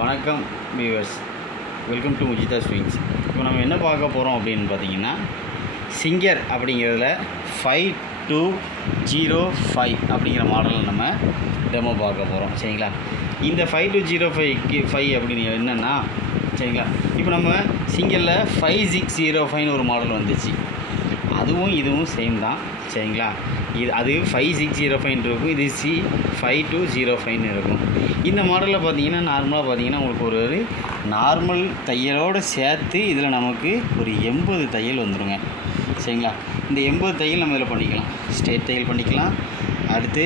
வணக்கம் viewers, welcome to முஜிதா swings. இப்போ நம்ம என்ன பார்க்க போகிறோம் அப்படின்னு பார்த்தீங்கன்னா, சிங்கர் அப்படிங்கிறதுல 5205 அப்படிங்கிற மாடலில் நம்ம டெமோ பார்க்க போகிறோம். சரிங்களா? இந்த 5205 அப்படின்னு என்னென்னா, சரிங்களா, இப்போ நம்ம சிங்கரில் 5605 ஒரு மாடல் வந்துச்சு. அதுவும் இதுவும் சேம் தான். சரிங்களா? அது 5605 இருக்கும், இது C5205 இருக்கும். இந்த மாடலில் பார்த்தீங்கன்னா நார்மலாக பார்த்தீங்கன்னா உங்களுக்கு ஒரு நார்மல் தையலோடு சேர்த்து இதில் நமக்கு ஒரு 80 தையல் வந்துடுங்க. சரிங்களா? இந்த 80 தையல் நம்ம இதில் பண்ணிக்கலாம். ஸ்ட்ரெயிட் தையல் பண்ணிக்கலாம். அடுத்து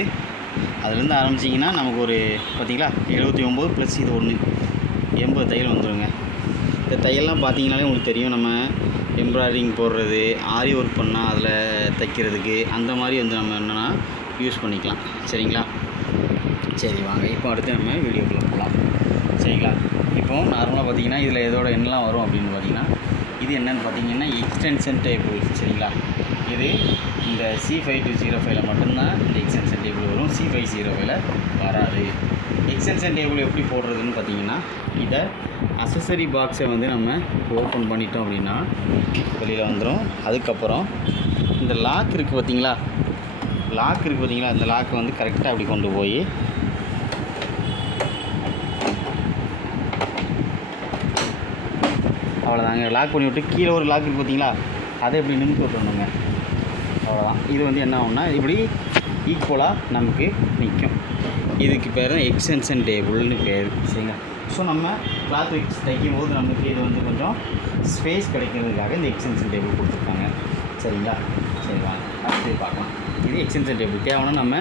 அதுலேருந்து ஆரம்பிச்சிங்கன்னா நமக்கு ஒரு பார்த்திங்களா 79 ப்ளஸ் இது 1 80 தையல் வந்துடுங்க. இந்த தையல்லாம் பார்த்தீங்கன்னாலே உங்களுக்கு தெரியும், நம்ம எம்ப்ராய்டிங் போடுறது, ஆரி ஒர்க் பண்ணால் அதில் தைக்கிறதுக்கு அந்த மாதிரி வந்து நம்ம என்னென்னா யூஸ் பண்ணிக்கலாம். சரிங்களா? சரி வாங்க, இப்போ அடுத்து நம்ம வீடியோக்குள்ளே போகலாம். சரிங்களா? இப்போ நார்மலாக பார்த்தீங்கன்னா இதில் இதோட என்னெல்லாம் வரும் அப்படின்னு பார்த்தீங்கன்னா, இது என்னென்னு பார்த்தீங்கன்னா எக்ஸ்டென்ஷன் டேபிள். சரிங்களா? இது இந்த C5205 மட்டும்தான் இந்த எக்ஸ்டென்ஷன் டேபிள் வரும், C505 வராது. எக்ஸ்டென்ஷன் டேபிள் எப்படி போடுறதுன்னு பார்த்தீங்கன்னா, இதை அசசரி பாக்ஸை வந்து நம்ம ஓப்பன் பண்ணிட்டோம் அப்படின்னா வெளியில் வந்துடும். அதுக்கப்புறம் இந்த லாக் இருக்குது பார்த்தீங்களா, இந்த லாக்கை வந்து கரெக்டாக அப்படி கொண்டு போய் அவ்வளோதாங்க, லாக் பண்ணி விட்டு கீழே ஒரு லாக் இருக்குது பார்த்தீங்களா, அதை இப்படி நின்று விட்டுணுங்க. அவ்வளோதான். இது வந்து என்ன ஆகும்னா இப்படி ஈக்குவலாக நமக்கு நிற்கும். இதுக்கு பேர் தான் எக்ஸ்டென்ஷன் டேபிள்னு பேர். சரிங்களா? ஸோ நம்ம கிளாத் வச்சு தைக்கும் போது நமக்கு இது வந்து கொஞ்சம் ஸ்பேஸ் கிடைக்கிறதுக்காக இந்த எக்ஸ்டென்ஷன் டேபிள் கொடுத்துருக்காங்க. சரிங்களா? சரி வாங்க அடுத்து பார்க்கலாம். இது எக்ஸ்டென்ஷன் டேபிள் தேவைன்னா நம்ம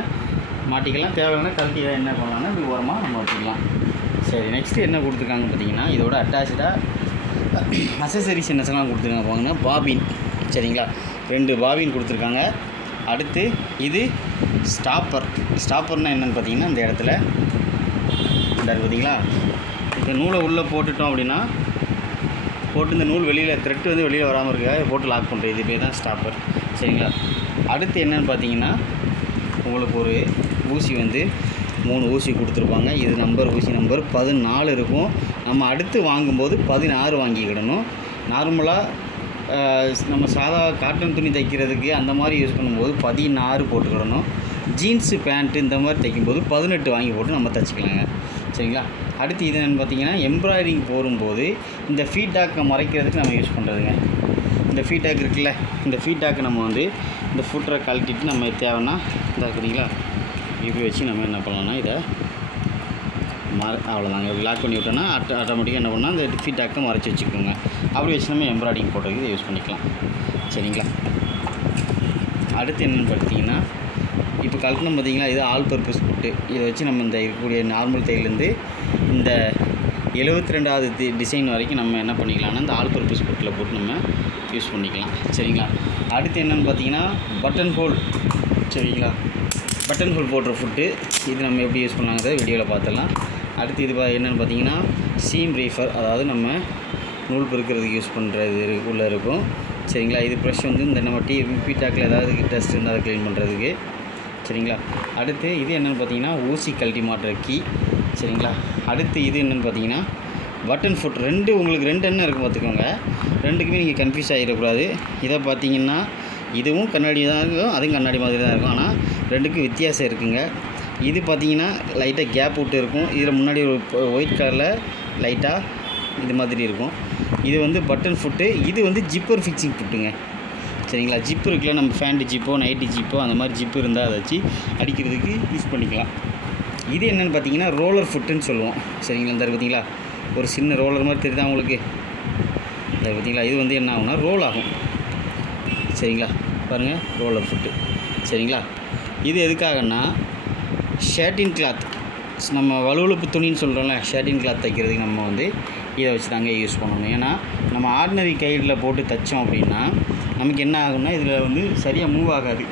மாட்டிக்கலாம், தேவைன்னா கழட்டி என்ன பண்ணலாம்னா இப்படி ஓரமாக நம்ம வச்சுக்கலாம். சரி, நெக்ஸ்ட்டு என்ன கொடுத்துருக்காங்க பார்த்தீங்கன்னா, இதோட அட்டாச்சாக அசசரிஸ் என்னெல்லாம் கொடுத்துருக்காங்க பாருங்க. பாபின். சரிங்களா? 2 பாபின் கொடுத்துருக்காங்க. அடுத்து இது ஸ்டாப்பர்னால் என்னென்னு பார்த்தீங்கன்னா, இந்த இடத்துல பார்த்தீங்களா, இப்போ நூலை உள்ளே போட்டுட்டோம் அப்படின்னா போட்டு இந்த நூல் வெளியில் த்ரெட் வந்து வெளியில் வராமல் இருக்காது, போட்டு லாக் பண்ணுறது. இது பேர் தான் ஸ்டாப்பர். சரிங்களா? அடுத்து என்னென்னு பார்த்தீங்கன்னா, உங்களுக்கு ஒரு ஊசி வந்து 3 ஊசி கொடுத்துருப்பாங்க. இது ஊசி நம்பர் 14 இருக்கும். நம்ம அடுத்து வாங்கும்போது 16 வாங்கிக்கிடணும். நார்மலாக நம்ம சாதா காட்டன் துணி தைக்கிறதுக்கு அந்த மாதிரி யூஸ் பண்ணும்போது 16 போட்டுக்கிடணும். ஜீன்ஸு பேண்ட்டு இந்த மாதிரி தைக்கும்போது 18 வாங்கி போட்டு நம்ம தைச்சிக்கலாங்க. சரிங்களா? அடுத்து இது என்னென்னு பார்த்தீங்கன்னா, எம்ப்ராய்டிங் போடும்போது இந்த ஃபீட்டாக்கை மறைக்கிறதுக்கு நம்ம யூஸ் பண்ணுறதுங்க. இந்த ஃபீட்டாக் இருக்குல்ல, இந்த ஃபீட்டாக்கை நம்ம வந்து இந்த ஃபுட்டரை கழட்டிட்டு நம்ம தேவைன்னா இதாக இருக்குதுங்களா, இப்படி வச்சு நம்ம என்ன பண்ணலாம்னா இதை அவ்வளோதாங்க, லாக் பண்ணி விட்டோன்னா ஆட்டோமேட்டிக்காக என்ன பண்ணால் இந்த ஃபீட்டாக்கை மறைச்சி வச்சுக்கோங்க. அப்படி வச்சு நம்ம எம்ப்ராய்டிங் போடுறதுக்கு இதை யூஸ் பண்ணிக்கலாம். சரிங்களா? அடுத்து என்னென்னு பார்த்தீங்கன்னா, இப்போ கழட்டணும் பார்த்தீங்களா, இது ஆல் பர்பஸ் ஃபுட்டு. இதை வச்சு நம்ம இந்த இருக்கக்கூடிய நார்மல் தையிலேருந்து இந்த 72வது டிசைன் வரைக்கும் நம்ம என்ன பண்ணிக்கலாம்னா இந்த ஆல் பர்பஸ் ஃபுட்டில் போட்டு நம்ம யூஸ் பண்ணிக்கலாம். சரிங்களா? அடுத்து என்னென்னு பார்த்தீங்கன்னா பட்டன் ஹோல். சரிங்களா? பட்டன் ஹோல் போடுற ஃபுட்டு இது நம்ம எப்படி யூஸ் பண்ணலாங்கிறத வீடியோவில் பார்த்துடலாம். அடுத்து இது என்னென்னு பார்த்தீங்கன்னா சீம் ரீஃபர், அதாவது நம்ம நூல் பெருக்கிறதுக்கு யூஸ் பண்ணுறது உள்ளே இருக்கும். சரிங்களா? இது ப்ரெஷ் வந்து இந்த நம்ம ஃபீட்டாக்கில் ஏதாவது டஸ்ட் இருந்தால் அதை க்ளீன் பண்ணுறதுக்கு. சரிங்களா? அடுத்து இது என்னென்னு பார்த்தீங்கன்னா ஊசி கழட்டி மாட்டுற கீ. சரிங்களா? அடுத்து இது என்னென்னு பார்த்தீங்கன்னா பட்டன் ஃபுட். உங்களுக்கு 2 எண்ணம் இருக்கும் பார்த்துக்கோங்க. 2க்குமே நீங்கள் கன்ஃபியூஸ் ஆகிடக்கூடாது. இதை பார்த்தீங்கன்னா இதுவும் கண்ணாடி தான் இருக்கும், அதுவும் கண்ணாடி மாதிரி தான் இருக்கும். ஆனால் 2க்கும் வித்தியாசம் இருக்குங்க. இது பார்த்தீங்கன்னா லைட்டாக கேப் விட்டு இருக்கும். இதில் முன்னாடி ஒரு ஒயிட் கலரில் லைட்டாக இது மாதிரி இருக்கும். இது வந்து பட்டன் ஃபுட்டு. இது வந்து ஜிப்பர் ஃபிக்ஸிங் ஃபுட்டுங்க. சரிங்களா? ஜிப்பு இருக்குல்ல, நம்ம ஃபேண்ட்டு ஜிப்போ நைட்டி ஜிப்போ அந்த மாதிரி ஜிப்பு இருந்தால் அதை வச்சு அடிக்கிறதுக்கு யூஸ் பண்ணிக்கலாம். இது என்னென்னு பார்த்தீங்கன்னா ரோலர் ஃபுட்டுன்னு சொல்லுவோம். சரிங்களா? இந்த பார்த்தீங்களா ஒரு சின்ன ரோலர் மாதிரி தெரியுதா உங்களுக்கு, இந்த பார்த்தீங்களா, இது வந்து என்ன ஆகும்னா ரோல் ஆகும். சரிங்களா? பாருங்கள், ரோலர் ஃபுட்டு. சரிங்களா? இது எதுக்காகன்னா ஷர்ட்டின் கிளாத், நம்ம வலுவழுப்பு துணின்னு சொல்கிறோம்ல, ஷர்ட்டின் கிளாத் தைக்கிறதுக்கு நம்ம வந்து இதை வச்சு தாங்க யூஸ் பண்ணணும். ஏன்னா நம்ம ஆர்டினரி கையில் போட்டு தைச்சோம் அப்படின்னா நமக்கு என்ன ஆகும்னா இதில் வந்து சரியாக மூவ் ஆகாது.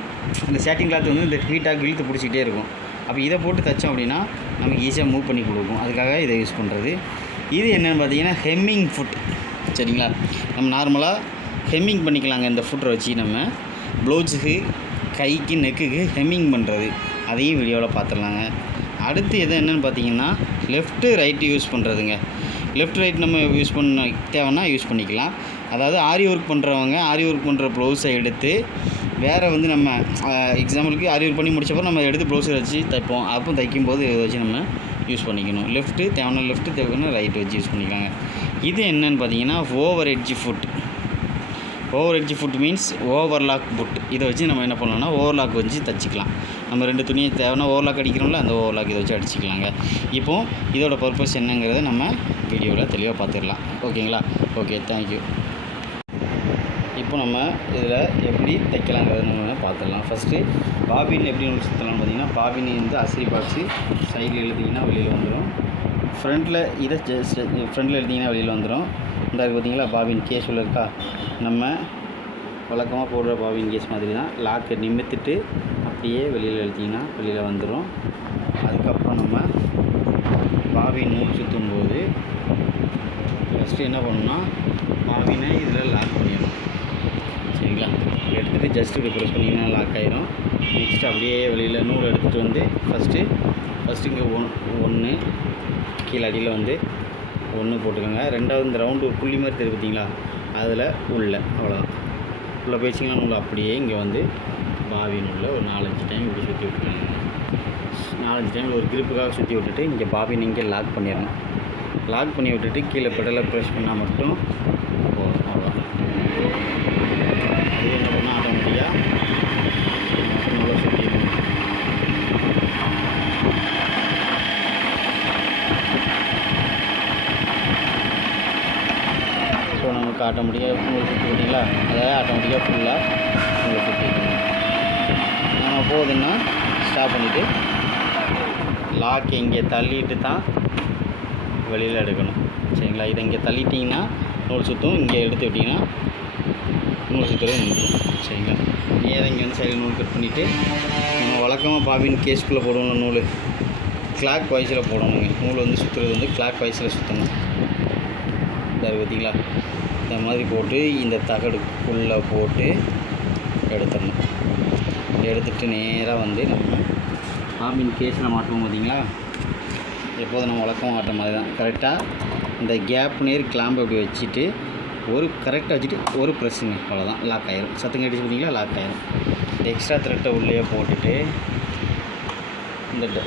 இந்த ஷர்ட்டின் கிளாத் வந்து இந்த ஹீட்டாக இழுத்து பிடிச்சிக்கிட்டே இருக்கும். அப்போ இதை போட்டு தைச்சோம் அப்படின்னா நமக்கு ஈஸியாக மூவ் பண்ணி கொடுக்கும். அதுக்காக இதை யூஸ் பண்ணுறது. இது என்னென்னு பார்த்தீங்கன்னா ஹெம்மிங் ஃபுட். சரிங்களா? நம்ம நார்மலாக ஹெம்மிங் பண்ணிக்கலாங்க. இந்த ஃபுட்டரை வச்சு நம்ம ப்ளவுஸுக்கு, கைக்கு, நெக்குக்கு ஹெம்மிங் பண்ணுறது, அதையும் வீடியோவில் பார்த்துடலாங்க. அடுத்து என்னென்னு பார்த்தீங்கன்னா லெஃப்ட்டு ரைட்டு யூஸ் பண்ணுறதுங்க. லெஃப்ட் ரைட் நம்ம யூஸ் பண்ண தேவைன்னா யூஸ் பண்ணிக்கலாம். அதாவது ஆரி ஒர்க் பண்ணுறவங்க ஆரி ஒர்க் பண்ணுற ப்ளவுஸை எடுத்து வேறு வந்து நம்ம எக்ஸாம்பிளுக்கு ஆரி ஒர்க் பண்ணி முடிச்சப்போ நம்ம எடுத்து ப்ளவுஸை வச்சு தைப்போம். அப்போ தைக்கும்போது இதை வச்சு நம்ம யூஸ் பண்ணிக்கணும். லெஃப்ட்டு தேவைன்னா லெஃப்ட்டு தேவைன்னா ரைட்டு வச்சு யூஸ் பண்ணிக்கலாங்க. இது என்னென்னு பார்த்தீங்கன்னா over edge foot. Over edge foot means overlock foot. இதை வச்சு நம்ம என்ன பண்ணலாம்னா ஓவர்லாக் வச்சு தைச்சிக்கலாம். நம்ம 2 துணியை தேவைன்னா ஓவர்லாக் அடிக்கிறோம்ல, அந்த ஓவர்லாக் இதை வச்சு அடிச்சிக்கலாங்க. இப்போது இதோட பர்பஸ் என்னங்கிறத நம்ம வீடியோவில் தெளிவாக பார்த்துடலாம். ஓகேங்களா? Okay, thank you. இப்போ நம்ம இதில் எப்படி தைக்கலாங்கிறத நம்ம பார்த்துடலாம். ஃபஸ்ட்டு பாபின் எப்படி நூல் சுற்றலாம்னு பார்த்தீங்கன்னா, பாபின் வந்து அசரி பாக்ஸு சைடில் எழுதிங்கன்னா வெளியில் வந்துடும். ஃப்ரண்ட்டில் இதை ஃப்ரண்ட்டில் எழுதிங்கன்னா வெளியில் வந்துடும். இந்த பார்த்தீங்களா பாபின் கேஸ் உள்ள இருக்கா, நம்ம வழக்கமாக போடுற பாபின் கேஸ் மாதிரி தான். லாக்கை நிமித்திட்டு அப்படியே வெளியில் எழுதிங்கன்னா வெளியில் வந்துடும். அதுக்கப்புறம் நம்ம பாபின் நூல் சுற்றும் போது ஃபஸ்ட்டு என்ன பண்ணணும்னா பாபினை இதில் லாக் பண்ணிடணும். சரிங்களா? எடுத்துகிட்டு ஜஸ்ட் இப்படி ப்ரெஸ் பண்ணிங்கன்னா லாக் ஆகிடும். நெக்ஸ்ட் அப்படியே வெளியில் நூல் எடுத்துகிட்டு வந்து ஃபஸ்ட்டு இங்கே 1 கீழே அடியில் வந்து 1 போட்டுக்கோங்க. ரெண்டாவது இந்த ரவுண்டு ஒரு புள்ளி மாதிரி தெரியும் பார்த்தீங்களா, அதில் அவ்வளோதான் உள்ளே போயிடுச்சிங்கன்னா நூல் அப்படியே இங்கே வந்து பாவி நூலில் ஒரு 4-5 டைம் இப்படி சுற்றி விட்டுருங்க. 4-5 டைம் ஒரு கிரிப்புக்காக சுற்றி விட்டுட்டு இங்கே பாபின் இங்கே லாக் பண்ணிடணும். லாக் பண்ணி விட்டுட்டு கீழே பெடலை ப்ரெஸ் பண்ணால் மட்டும் போதும். அவ்வளோதான். அது என்ன பண்ணால் ஆட்டோமேட்டிக்காக நூலை சுற்றிடணும். ஸோ நமக்கு ஆட்டோமேட்டிக்காக நூல் சுற்றி விட்டிங்களா, அதாவது ஆட்டோமேட்டிக்காக ஃபுல்லாக நூலை சுற்றிக்கணும். நம்ம போகுதுன்னா ஸ்டாப் பண்ணிவிட்டு லாக் இங்கே தள்ளிட்டு தான் வெளியில் எடுக்கணும். சரிங்களா? இதை இங்கே தள்ளிட்டிங்கன்னா நூல் சுற்றும், இங்கே எடுத்து விட்டிங்கன்னா நூல் சுற்றுறது நின்றுடும். சரிங்களா? நேராக இங்கே வந்து சைடில் நூல் கட் பண்ணிவிட்டு நம்ம வழக்கமாக பாபின் கேஸ்குள்ளே போடுவோம் நூல் கிளாக் வைஸில் போடணுங்க. நூல் வந்து சுற்றுறது வந்து கிளாக் வைஸில் சுற்றணும். இதை பார்த்தீங்களா, இந்த மாதிரி போட்டு இந்த தகடுக்குள்ளே போட்டு எடுத்துடணும். எடுத்துகிட்டு நேராக வந்து நம்ம பாபின் கேஸில் மாட்டுவோம். பார்த்தீங்களா, எப்போதும் நம்ம வழக்கம் மாட்ட மாதிரி தான். கரெக்டாக இந்த கேப் நேர் கிளாம்பை அப்படி வச்சுட்டு கரெக்டாக வச்சுட்டு ஒரு ப்ரெஸ்ஸுங்க, அவ்வளோதான். லாக் ஆகிரும். சத்தங்க அடிச்சு பார்த்தீங்களா, லாக் ஆகிரும். இந்த எக்ஸ்ட்ரா த்ரெட்டை உள்ளே போட்டுட்டு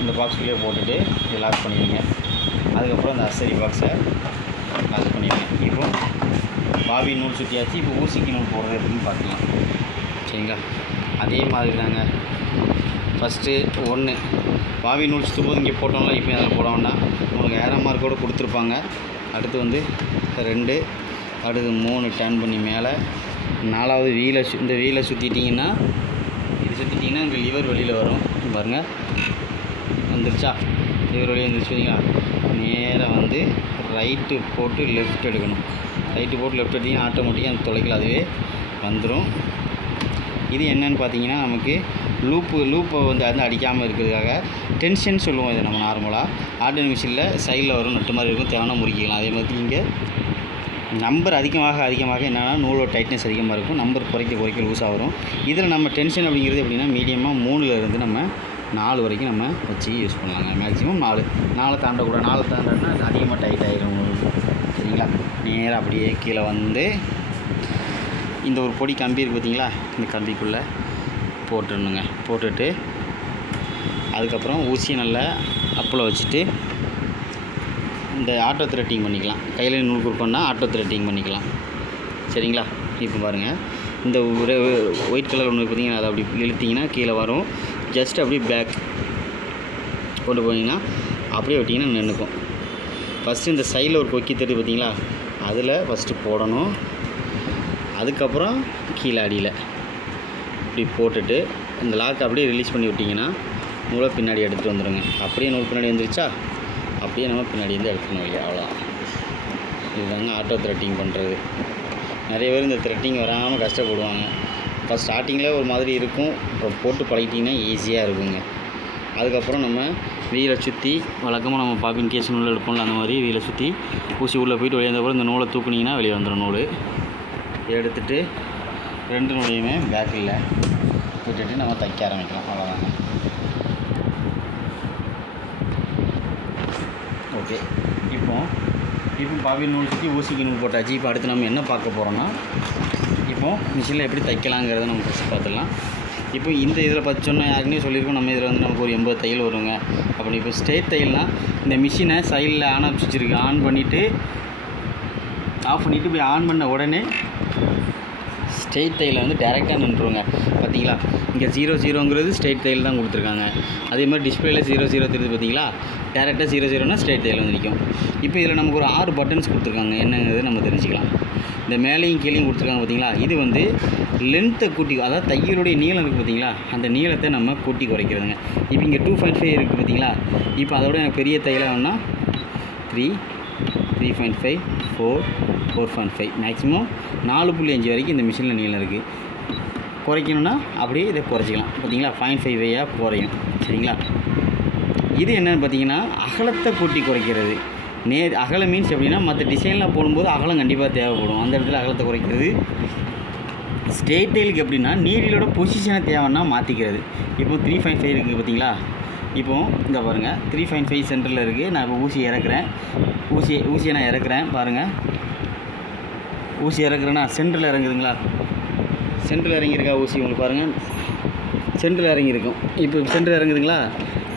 இந்த பாக்ஸ்குள்ளேயே போட்டுட்டு இதை லாக் பண்ணிடுங்க. அதுக்கப்புறம் இந்த அசரி பாக்ஸை லாக் பண்ணிடுங்க. இப்போ பாபி நூல் சுற்றியாச்சு. இப்போ ஊசிக்கு நூல் போடுறது எப்படின்னு பார்க்கலாம். சரிங்களா? அதே மாதிரி தாங்க. ஃபஸ்ட்டு 1 பாபி நூல் சுற்றும் போது இங்கே போட்டோம்னா இப்போ அதில் போட வேண்டாம், உங்களுக்கு ஏரோ மார்க்கோடு கொடுத்துருப்பாங்க. அடுத்து வந்து 2, அடுத்து 3 டர்ன் பண்ணி மேலே 4வது இந்த வீலை சுற்றிட்டிங்கன்னா இங்கே லிவர் வெளியில் வரும். பாருங்கள், வந்துருச்சா, லிவர் வெளியே வந்துருச்சு. பார்த்தீங்களா? நேராக வந்து ரைட்டு போட்டு லெஃப்ட் எடுக்கணும். ரைட்டு போட்டு லெஃப்ட் எடுத்திங்கன்னா ஆட்டோமேட்டிக்காக அந்த தொலைக்கல அதுவே வந்துடும். இது என்னென்னு பார்த்தீங்கன்னா, நமக்கு லூப்பை வந்து அடிக்காமல் இருக்கிறதுக்காக டென்ஷன் சொல்லுவோம். இதை நம்ம நார்மலாக ஆர்டினரி மிஷினில் சைடில் வரும் நட்டு மாதிரி இருக்கும், தேவைன்னா முறிக்கலாம். அதே மாதிரி இங்கே நம்பர் அதிகமாக என்னென்னா நூலோட டைட்னஸ் அதிகமாக இருக்கும், நம்பர் குறைக்க லூஸாக வரும். இதில் நம்ம டென்ஷன் அப்படிங்கிறது எப்படின்னா மீடியமாக 3லேருந்து நம்ம 4 வரைக்கும் நம்ம வச்சு யூஸ் பண்ணலாங்க. மேக்ஸிமம் 4 தாண்டக்கூடாது. 4 தாண்டனா அதிகமாக டைட் ஆகிடும் உங்களுக்கு. சரிங்களா? நேராக அப்படியே கீழே வந்து இந்த ஒரு பொடி கம்பி இருக்குது பார்த்தீங்களா, இந்த கம்பிக்குள்ளே போட்டுடணுங்க. போட்டுட்டு அதுக்கப்புறம் ஊசியை நல்லா அப்பில் வச்சுட்டு இந்த ஆட்டோ த்ரெட்டிங் பண்ணிக்கலாம். கையில் நூல் கொடுப்போம்னா ஆட்டோ த்ரெட்டிங் பண்ணிக்கலாம். சரிங்களா? இப்போ பாருங்கள், இந்த ஒயிட் கலர் ஒன்று பார்த்தீங்கன்னா அதை அப்படி இழுத்திங்கன்னா கீழே வரும். ஜஸ்ட் அப்படியே பேக் கொண்டு போனீங்கன்னா அப்படியே விட்டிங்கன்னா நின்றுக்கும். ஃபஸ்ட்டு இந்த சைடில் ஒரு கொக்கி தட்டு பார்த்தீங்களா, அதில் ஃபஸ்ட்டு போடணும். அதுக்கப்புறம் கீழே அடியில் இப்படி போட்டுட்டு இந்த லாக் அப்படியே ரிலீஸ் பண்ணி விட்டிங்கன்னா நூலை பின்னாடி எடுத்துகிட்டு வந்துடுங்க. அப்படியே நூல் பின்னாடி வந்துருச்சா, அப்படியே நம்ம பின்னாடி வந்து எடுத்துக்கணும் இல்லையா, அவ்வளோதான். இதுதாங்க ஆட்டோ த்ரெட்டிங் பண்ணுறது. நிறைய பேர் இந்த த்ரெட்டிங் வராமல் கஷ்டப்படுவாங்க. ஃபஸ்ட் ஸ்டார்டிங்கில் ஒரு மாதிரி இருக்கும், இப்போ போட்டு பழகிட்டிங்கன்னா ஈஸியாக இருக்குங்க. அதுக்கப்புறம் நம்ம வீலை சுற்றி வழக்கமாக நம்ம பாப்பின் கேஸ் நூல் எடுப்போம்ல, அந்த மாதிரி வீலை சுற்றி ஊசி உள்ளே போய்ட்டு வெளியே வந்தப்பறம் இந்த நூலை தூக்குனிங்கன்னா வெளியே வந்துடும். நூல் எடுத்துகிட்டு 2 நூலையுமே பேக்கில் விட்டுட்டு நம்ம தைக்க ஆரம்பிக்கலாம். அவ்வளோதாங்க. ஓகே. இப்போ பாபின் நூல் சுற்றி ஊசிக்கு நூல் போட்டாச்சு. இப்போ அடுத்து நம்ம என்ன பார்க்க போகிறோம்னா, இப்போது மிஷினில் எப்படி தைக்கலாங்கிறத நம்ம ஃபஸ்ட்டு பார்த்துடலாம். இப்போ இந்த இதில் சொன்னால் யாருக்குன்னே சொல்லியிருக்கோம், நம்ம இதில் வந்து நமக்கு ஒரு 80 தையல் வருங்க. அப்படி இப்போ ஸ்ட்ரெயிட் தையல்னால் இந்த மிஷினை சைடில் ஆன் ஆஃப் சுவிட்ச் இருக்குது, ஆன் பண்ணிவிட்டு ஆஃப் பண்ணிவிட்டு இப்படி ஆன் பண்ண உடனே ஸ்ட்ரெயிட் தையலில் வந்து டேரெக்டாக நின்றுருங்க. பார்த்தீங்களா, இங்கே 00ங்கிறது ஸ்ட்ரெயிட் தையல் தான் கொடுத்துருக்காங்க. அதே மாதிரி டிஸ்பிளேயில் 00 தெரியுது பார்த்தீங்களா, டேரெக்டாக 00னா ஸ்ட்ரெயிட் தையல் வந்து நிற்கும். இப்போ இதில் நமக்கு ஒரு 6 பட்டன்ஸ் கொடுத்துருக்காங்க, என்னங்கிறது நம்ம தெரிஞ்சுக்கலாம். இந்த மேலேயும் கீழேயும் கொடுத்துருக்காங்க பார்த்தீங்களா, இது வந்து லென்த்தை கூட்டி, அதாவது தையலுடைய நீளம் இருக்குது பார்த்தீங்களா, அந்த நீளத்தை நம்ம கூட்டி குறைக்கிறதுங்க. இப்போ இங்கே 2.5 இருக்குது பார்த்தீங்களா, இப்போ அதோட எனக்கு பெரிய தையலாக வேணும்னா 3, 3.5, 4, 4.5 மேக்ஸிமம் 4.5 வரைக்கும் இந்த மிஷினில் நீளம் இருக்குது. குறைக்கணும்னா அப்படியே இதை குறைச்சிக்கலாம். பார்த்தீங்களா, 0.5 குறையும். சரிங்களா, இது என்னென்னு பார்த்தீங்கன்னா அகலத்தை கூட்டி குறைக்கிறது. அகலம் மீன்ஸ் எப்படின்னா, மற்ற டிசைனில் போடும்போது அகலம் கண்டிப்பாக தேவைப்படும், அந்த இடத்துல அகலத்தை குறைக்கிறது. ஸ்ட்ரெயிட் தையலுக்கு எப்படின்னா நீடிலோட பொசிஷனை தேவைன்னா மாற்றிக்கிறது. இப்போ 3.5 இருக்குது பார்த்தீங்களா, இப்போது இந்த பாருங்கள் 3.5 சென்டரில் இருக்குது. நான் இப்போ ஊசி இறக்குறேன், ஊசியை நான் இறக்குறேன் பாருங்கள். ஊசி இறக்குறேன்னா சென்டரில் இறங்குதுங்களா, சென்டரில் இறங்கியிருக்கா ஊசி உங்களுக்கு பாருங்கள், சென்டரில் இறங்கியிருக்கும். இப்போ சென்டரில் இறங்குதுங்களா,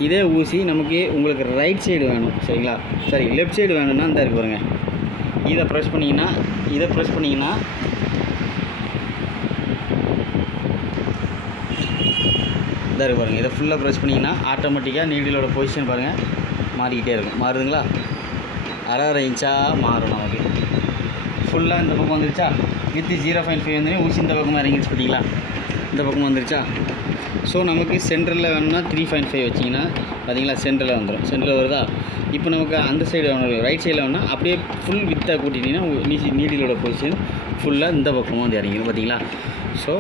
இதே ஊசி நமக்கு உங்களுக்கு ரைட் சைடு வேணும். சரிங்களா, சரி லெஃப்ட் சைடு வேணும்னா இந்த இருக்கு பாருங்கள், இதை ப்ரெஸ் பண்ணிங்கன்னா இதை இருக்கு பாருங்கள், இதை ஃபுல்லாக ப்ரெஸ் பண்ணிங்கன்னா ஆட்டோமேட்டிக்காக நீடிலோட பொசிஷன் பாருங்கள் மாறிக்கிட்டே இருக்கும். மாறுதுங்களா, அரை இன்ச்சாக மாறும் நமக்கு. ஃபுல்லாக இந்த பக்கம் வந்துருச்சா, வித் 0.5 வந்து ஊசி இந்த பக்கமாக இறங்கிடுச்சு பார்த்தீங்களா, இந்த பக்கம் வந்துருச்சா. ஸோ நமக்கு சென்டரில் வேணும்னா 3.5 வச்சிங்கன்னா பார்த்தீங்களா சென்டரில் வந்துடும். சென்டரில் வருதா. இப்போ நமக்கு அந்த சைடு வேணும், ரைட் சைடில் வேணும்னா அப்படியே ஃபுல் வித்தாக கூட்டிட்டிங்கன்னா நீடிலோட பொசிஷன் ஃபுல்லாக இந்த பக்கமாக வந்து இறங்கிடும். பார்த்தீங்களா. ஸோ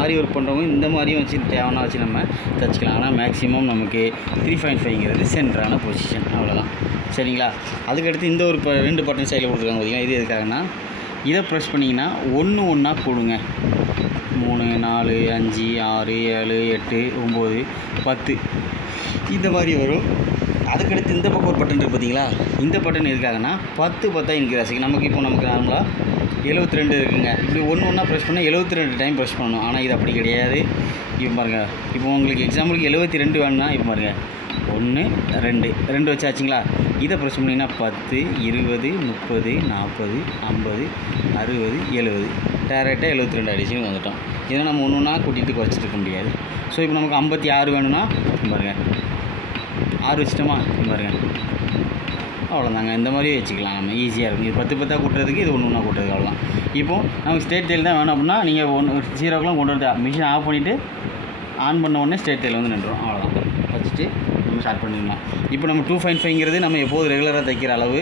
ஆரி ஒர்க் பண்ணுறவங்க இந்த மாதிரியும் வச்சு தேவைன்னா வச்சு நம்ம தைச்சிக்கலாம். ஆனால் மேக்ஸிமம் நமக்கு 3.5ங்கிறது சென்டரான பொசிஷன், அவ்வளோதான். சரிங்களா. அதுக்கடுத்து இந்த ஒரு 2 பட்டன் சைடில் கொடுத்துருக்காங்க பார்த்தீங்களா, இது எதுக்காகனா இதை ப்ரெஸ் பண்ணிங்கன்னா ஒன்று ஒன்றா போடுங்க. 3, 4, 5, 6, 7, 8, 9, 10 இந்த மாதிரி வரும். அதுக்கடுத்து இந்த பக்கம் ஒரு பட்டன் இருக்குது பார்த்தீங்களா, இந்த பட்டன் எதுக்காகனா 10 இன்க்ரீஸ். நமக்கு நார்மலாக 72 இருக்குங்க. இப்படி ஒன்று ப்ரெஸ் பண்ணால் 72 டைம் ப்ரெஸ் பண்ணணும். ஆனால் இது அப்படி கிடையாது. இப்போ பாருங்கள், இப்போ உங்களுக்கு எக்ஸாம்பிளுக்கு 72 வேணும்னா இப்போ பாருங்கள் 1, 2 வச்சாச்சுங்களா. இதை ப்ரெஸ் பண்ணிங்கன்னா 10, 20, 30, 40, 50, 60, 70 டேரெக்டாக 72 அடிச்சுன்னு வந்துட்டோம். இதை நம்ம ஒன்று கூட்டிகிட்டு குறைச்சிட்டு இருக்க முடியாது. ஸோ இப்போ நமக்கு 56 வேணும்னா பாருங்கள் 6 வச்சிட்டோமா, பாருங்கள் அவ்வளோதாங்க. இந்த மாதிரி வச்சுக்கலாம், நம்ம ஈஸியாக இருக்கும். இது 10 கூட்டுறதுக்கு, இது ஒன்று கூட்டுறதுக்கு, அவ்வளோதான். இப்போது நமக்கு ஸ்ட்ரெயிட் தையல் தான் வேணும் அப்படின்னா நீங்கள் 0க்கெலாம் கொண்டு வந்து மிஷின் ஆஃப் பண்ணிவிட்டு ஆன் பண்ண உடனே ஸ்ட்ரெயிட் தையல் வந்து நின்றுடும். அவ்வளோதான், வச்சுட்டு நம்ம ஸ்டார்ட் பண்ணிடலாம். இப்போ நம்ம 2.5ங்கிறது நம்ம எப்போது ரெகுலராக தைக்கிற அளவு,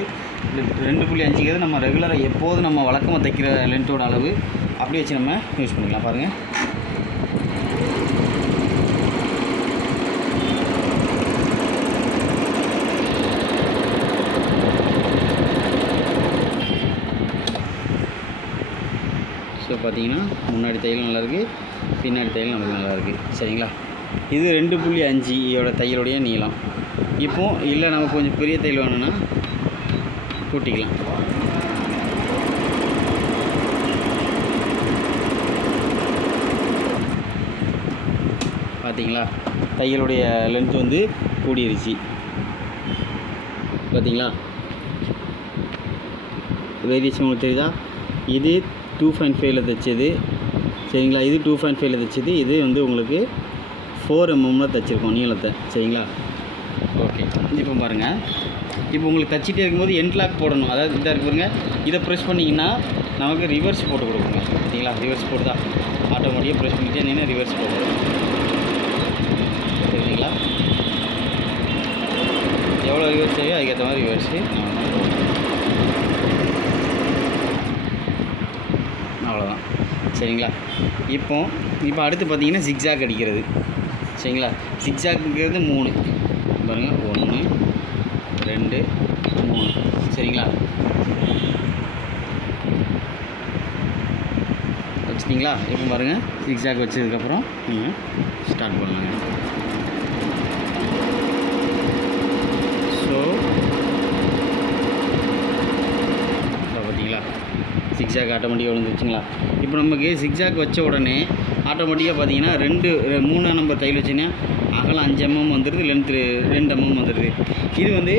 2.5ங்கிறது நம்ம ரெகுலராக எப்போது நம்ம வழக்கமாக தைக்கிற லென்த்தோட அளவு. அப்படி வச்சு நம்ம யூஸ் பண்ணிக்கலாம். பாருங்கள், ஸோ பார்த்தீங்கன்னா முன்னாடி தையல் நல்லாயிருக்கு, பின்னாடி தையல் நமக்கு நல்லாயிருக்கு. சரிங்களா. இது 2.5 தையலுடைய நீளம். இப்போது இல்லை நமக்கு கொஞ்சம் பெரிய தையல் வேணும்னா கூட்டிக்கலாம். பார்த்தீங்களா, தையலுடைய லென்த் வந்து கூடிருச்சு. பார்த்தீங்களா, வேரியேஷன் உங்களுக்கு தெரியுதா. இது 2.5ல் தைச்சது. சரிங்களா, இது 2.5ல் தைச்சது. இது வந்து உங்களுக்கு 4 mm தைச்சிருக்கோம் நீளத்தை. சரிங்களா. ஓகே, இப்போ பாருங்கள், இப்போ உங்களுக்கு தைச்சிட்டே இருக்கும்போது எண்ட் லாக் போடணும். அதாவது இதாக இருக்குங்க, இதை ப்ரெஸ் பண்ணிங்கன்னா நமக்கு ரிவர்ஸ் போட்டு கொடுக்குங்க. சரிங்களா, ரிவர்ஸ் போட்டு தான் ஆட்டோமேட்டிக்காக ப்ரெஸ் பண்ணிட்டே இருந்தீங்கன்னா ரிவர்ஸ் போடுவோம். சரிங்களா, எவ்வளோ ரிவர்ஸ் செய்யும் அதுக்கேற்ற மாதிரி ரிவர்ஸு. அவ்வளோதான். சரிங்களா. இப்போ அடுத்து பார்த்தீங்கன்னா ஜிக்ஜாக் அடிக்கிறது. சரிங்களா, ஜிக்ஜாக்குங்கிறது 3 பாருங்கள், 1, 2, 3. சரிங்களா, வச்சுட்டிங்களா. இப்போ பாருங்கள், ஜிக்ஜாக் வச்சதுக்கப்புறம் நீங்கள் ஸ்டார்ட் பண்ணுங்க. ஸோ சிக்ஸாக் ஆட்டோமேட்டிக்காக விழுந்துருச்சுங்களா. இப்போ நமக்கு சிக்ஸாக் வச்ச உடனே ஆட்டோமேட்டிக்காக பார்த்தீங்கன்னா 3 நம்பர் தையல் வச்சுன்னா அகலம் 5 mm வந்துடுது, லென்த்து 2 mm வந்துடுது. இது வந்து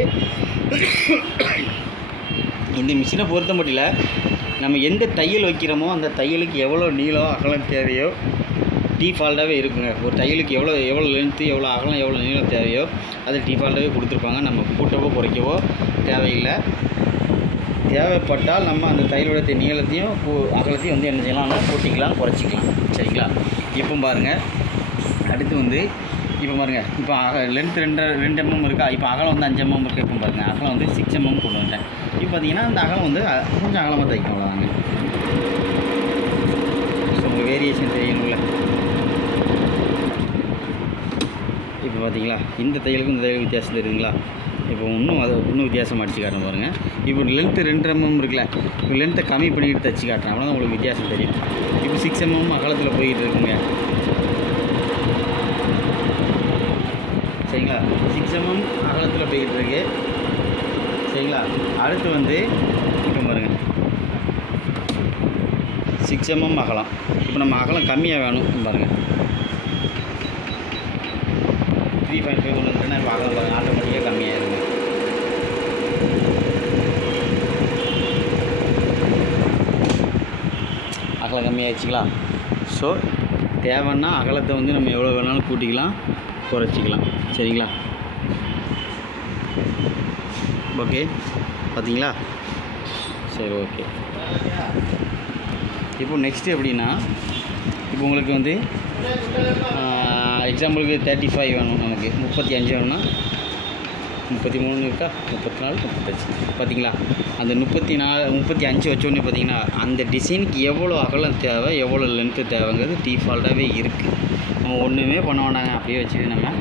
இந்த மிஷினை பொறுத்த மட்டும் நம்ம எந்த தையல் வைக்கிறோமோ அந்த தையலுக்கு எவ்வளோ நீளம் அகலம் தேவையோ டிஃபால்ட்டாகவே இருக்குங்க. ஒரு தையலுக்கு எவ்வளோ லென்த்து, எவ்வளோ அகலம், எவ்வளோ நீளம் தேவையோ அது டிஃபால்ட்டாகவே கொடுத்துருப்பாங்க. நம்ம கூட்டவோ குறைக்கவோ தேவையில்லை. தேவைப்பட்டால் நம்ம அந்த தையலுடைய நீளத்தையும் அகலத்தையும் வந்து என்ன செய்யலாம்னா கூட்டிக்கலாம், குறைச்சிக்கலாம். சரிங்களா. இப்போ பாருங்கள், அடுத்து வந்து இப்போ பாருங்கள், இப்போ லென்த் 2 mm இருக்கா, இப்போ அகலம் வந்து 5 mm இருக்குது. இப்போ பாருங்கள், அகலம் வந்து 6 mm கொண்டு வந்துட்டேன். இப்போ பார்த்தீங்கன்னா அந்த அகலம் வந்து கொஞ்சம் அகலமாக தைக்கும், அவ்வளோதாங்க. ஸோ உங்களுக்கு வேரியேஷன் தெரியணும்ல. இப்போ பார்த்தீங்களா, இந்த தையலுக்கும் இந்த தையலுக்கும் வித்தியாசம் தெரியுதுங்களா. இப்போ இன்னும் வித்தியாசம் அடிச்சு காட்டுறேன் பாருங்கள். இப்போ லென்த்து 2 mm இருக்குல்ல, இப்போ லென்த்தை கம்மி பண்ணிக்கிட்டு தைச்சி காட்டுறேன், அவ்வளோதான் உங்களுக்கு வித்தியாசம் தெரியும். இப்போ 6 mm அகலத்தில் போயிட்டு இருக்குங்க. சரிங்களா, 6 mm அகலத்தில் போய்கிட்டு இருக்கு. சரிங்களா. அடுத்து வந்து இப்போ பாருங்கள், 6 mm அகலம். இப்போ நம்ம அகலம் கம்மியாக வேணும் பாருங்கள், 3.5 கொண்டு வந்துட்டேன்னா இப்போ அகலம் பாருங்கள் ஆட்டோமேட்டிக்காக கம்மியாகிருங்க. அகலம் கம்மியாகிடுச்சிங்களா. ஸோ தேவைன்னா அகலத்தை வந்து நம்ம எவ்வளோ வேணாலும் கூட்டிக்கலாம், குறைச்சிக்கலாம். சரிங்களா. ஓகே, பார்த்தீங்களா. சரி, ஓகே. இப்போ நெக்ஸ்ட்டு எப்படின்னா, இப்போ உங்களுக்கு வந்து எக்ஸாம்பிளுக்கு 35 வேணும், நமக்கு 35 வேணும்னா 33 இருக்கா, 34, 35 பார்த்தீங்களா. அந்த 35 வச்சோடனே பார்த்தீங்கன்னா அந்த டிசைனுக்கு எவ்வளோ அகலம் தேவை, எவ்வளோ லென்த்து தேவைங்கிறது டிஃபால்ட்டாகவே இருக்குது. நம்ம ஒன்றுமே பண்ண வேண்டாங்க, அப்படியே வச்சுட்டு நம்ம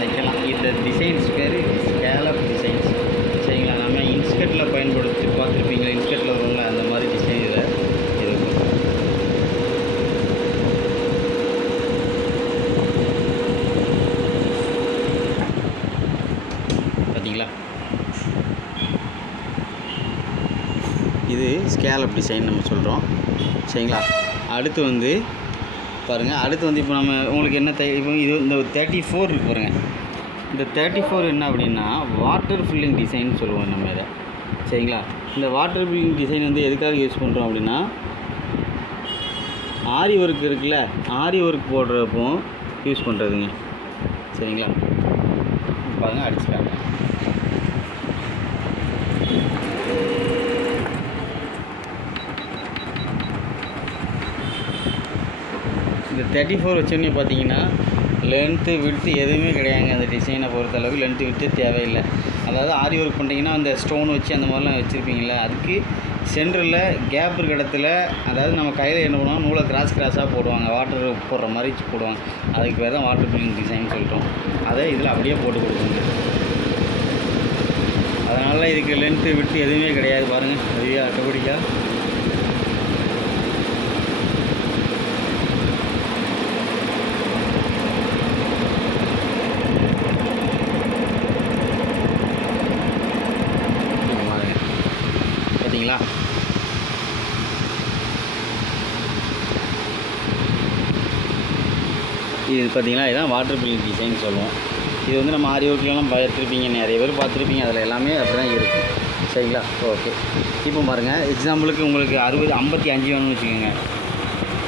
தைக்கலாம். இந்த டிசைன்ஸ் பேர் ஸ்கேலப் டிசைன்ஸ். சரிங்களா. நம்ம இன்ஸ்கர்ட்டில் பயன்படுத்தி பார்த்துருப்பீங்களா, இன்ஸ்கர்ட்டில் வரும்ல அந்த மாதிரி டிசைன் இதில் இருக்கும். பார்த்தீங்களா, இது ஸ்கேலப் டிசைன் நம்ம சொல்கிறோம். சரிங்களா. அடுத்து வந்து பாருங்கள், அடுத்து வந்து இப்போ நம்ம உங்களுக்கு என்ன இப்போ இது இந்த 34 இருக்கு பாருங்கள். இந்த 34 என்ன அப்படின்னா வாட்டர் ஃபில்லிங் டிசைன் சொல்லுவோம் நம்ம இதை. சரிங்களா. இந்த வாட்டர் ஃபில்லிங் டிசைன் வந்து எதுக்காக யூஸ் பண்ணுறோம் அப்படின்னா, ஆரி ஒர்க் இருக்குல்ல, ஆரி ஒர்க் போடுறப்போ யூஸ் பண்ணுறதுங்க. சரிங்களா. பாருங்கள், அடிச்சுக்காங்க. இந்த 34 வச்சோன்னே பார்த்தீங்கன்னா லென்த்து விட்த்து எதுவுமே கிடையாதுங்க. அந்த டிசைனை பொறுத்தளவுக்கு லென்த்து விட்த்து தேவையில்லை. அதாவது ஆரி ஒர்க் பண்ணிங்கன்னா அந்த ஸ்டோன் வச்சு அந்த மாதிரிலாம் வச்சுருப்பீங்கள, அதுக்கு சென்டரில் கேப் இருக்க இடத்துல, அதாவது நம்ம கையில் என்ன பண்ணுவோம், நூலை கிராஸாக போடுவாங்க, வாட்டர் போடுற மாதிரி போடுவாங்க. அதுக்கு பேர் தான் வாட்டர் ஃபில்லிங் டிசைன் சொல்லிட்டோம். அதை இதில் அப்படியே போட்டு கொடுக்குங்க. அதனால் இதுக்கு லென்த்து விட்டு எதுவுமே கிடையாது பாருங்கள், அதுவே ஆட்டோமேட்டிக்காக. பார்த்தீங்களா. இது பார்த்தீங்களா, இதுதான் வாட்டர் ஃபில்லிங் டிசைன் சொல்லுவோம். இது வந்து நம்ம ஆரி ஒர்க்லாம் பார்த்துருப்பீங்க, நிறைய பேர் பார்த்துருப்பீங்க, அதில் எல்லாமே அப்படி தான் இருக்கும். சரிங்களா. ஓகே. இப்போ பாருங்கள், எக்ஸாம்பிளுக்கு உங்களுக்கு 55 வேணும்னு வச்சுக்கோங்க.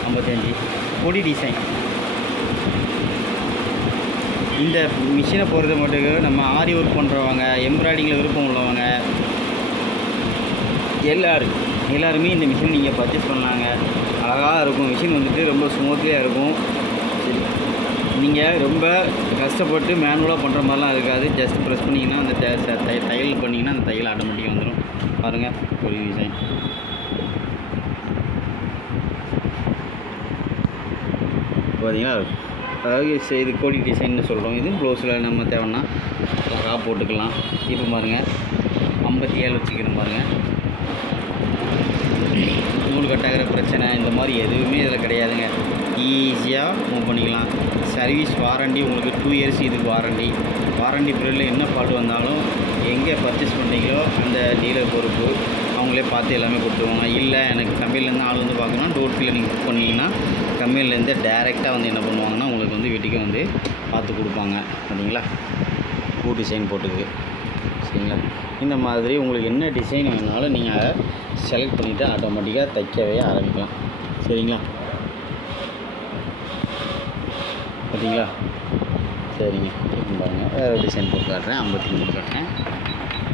55 பொடி டிசைன். இந்த மிஷினை பொறுத்த மட்டும் நம்ம ஆரி ஒர்க் பண்ணுறவங்க, எம்ப்ராய்டிங்கில் விருப்பம் உள்ளவங்க எல்லாருமே இந்த மிஷின் நீங்கள் பர்ச்சேஸ் பண்ணலாங்க. அழகாக இருக்கும் மிஷின், வந்துட்டு ரொம்ப ஸ்மூத்லியாக இருக்கும். நீங்கள் ரொம்ப கஷ்டப்பட்டு மேனுவலாக பண்ணுற மாதிரிலாம் இருக்காது. ஜஸ்ட் ப்ரெஸ் பண்ணிங்கன்னா அந்த தையல் பண்ணிங்கன்னா அந்த தையல் ஆட்டோமேட்டிக்காக வந்துடும். பாருங்கள், ஒரு டிசைன் பார்த்தீங்கன்னா, அதாவது இது கோடி டிசைன்னு சொல்கிறோம். இது ப்ளவுஸில் நம்ம தேவைன்னா அழகாக போட்டுக்கலாம். இப்போ பாருங்கள், 57 வச்சுக்கிறோம் பாருங்கள். நூல் கட்டாகிற பிரச்சனை இந்த மாதிரி எதுவுமே இதில் கிடையாதுங்க. ஈஸியாக மூவ் பண்ணிக்கலாம். சர்வீஸ் வாரண்டி உங்களுக்கு 2 இயர்ஸ் இதுக்கு வாரண்டி பீரியடில் என்ன ஃபால்ட் வந்தாலும் எங்கே பர்ச்சேஸ் பண்ணுறீங்களோ அந்த டீலர் பொறுப்பு. அவங்க அவங்களே பார்த்து எல்லாமே கொடுத்துருவாங்க. இல்லை எனக்கு கம்பெனிலேருந்து ஆள் வந்து பார்க்கணுன்னா டோர் நீங்கள் புக் பண்ணிங்கன்னா கம்பெனிலேருந்து டேரெக்டாக வந்து என்ன பண்ணுவாங்கன்னா உங்களுக்கு வந்து வீட்டுக்கே வந்து பார்த்து கொடுப்பாங்க. சரிங்களா, பூ டிசைன் போட்டுக்கு. சரிங்களா, இந்த மாதிரி உங்களுக்கு என்ன டிசைன் வேணாலும் நீங்கள் அதை செலக்ட் பண்ணிவிட்டு ஆட்டோமேட்டிக்காக தைக்கவே ஆரம்பிக்கலாம். சரிங்களா, பார்த்தீங்களா? சரிங்க, இப்போ பாருங்கள் வேறு டிசைன் போட்டு காட்டுறேன். 53 காட்டுறேன்.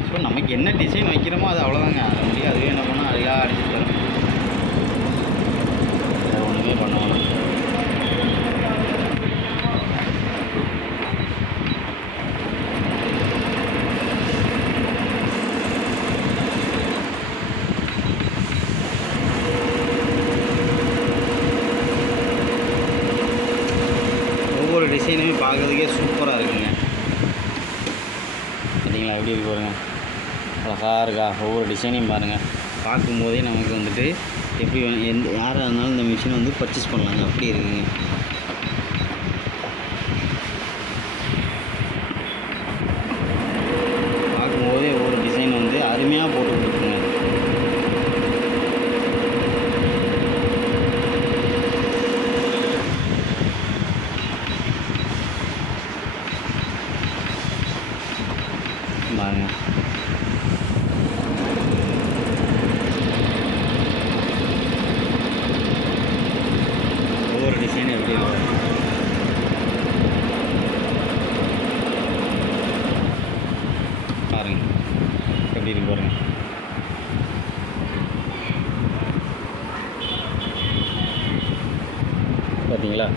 ஸோ நமக்கு என்ன டிசைன் வைக்கிறோமோ அது அவ்வளோதாங்க. அதை முடியும் அதுவே என்ன பண்ணால் அழகாக அடிச்சு தரும். வேறு ஒன்றுமே பண்ண வேணாம். ஒவ்வொரு டிசைனுமே பார்க்குறதுக்கே சூப்பராக இருக்குங்க. சரிங்களா, எப்படி இருக்கு பாருங்கள், அழகாக இருக்கா. ஒவ்வொரு டிசைனையும் பாருங்கள், பார்க்கும்போதே நமக்கு வந்துட்டு எப்படி யாராக இருந்தாலும் இந்த மிஷினை வந்து பர்ச்சேஸ் பண்ணலாங்க. அப்படி இருக்குங்க. பார்க்கும்போதே ஒவ்வொரு டிசைன் வந்து அருமையாக போட்டு கொடுக்குங்க. பாருங்க, ஒவ்வொரு டிசைன் எப்படி இருக்கும் பாருங்க, எப்படி இருக்கு பாருங்க. பார்த்தீங்களா,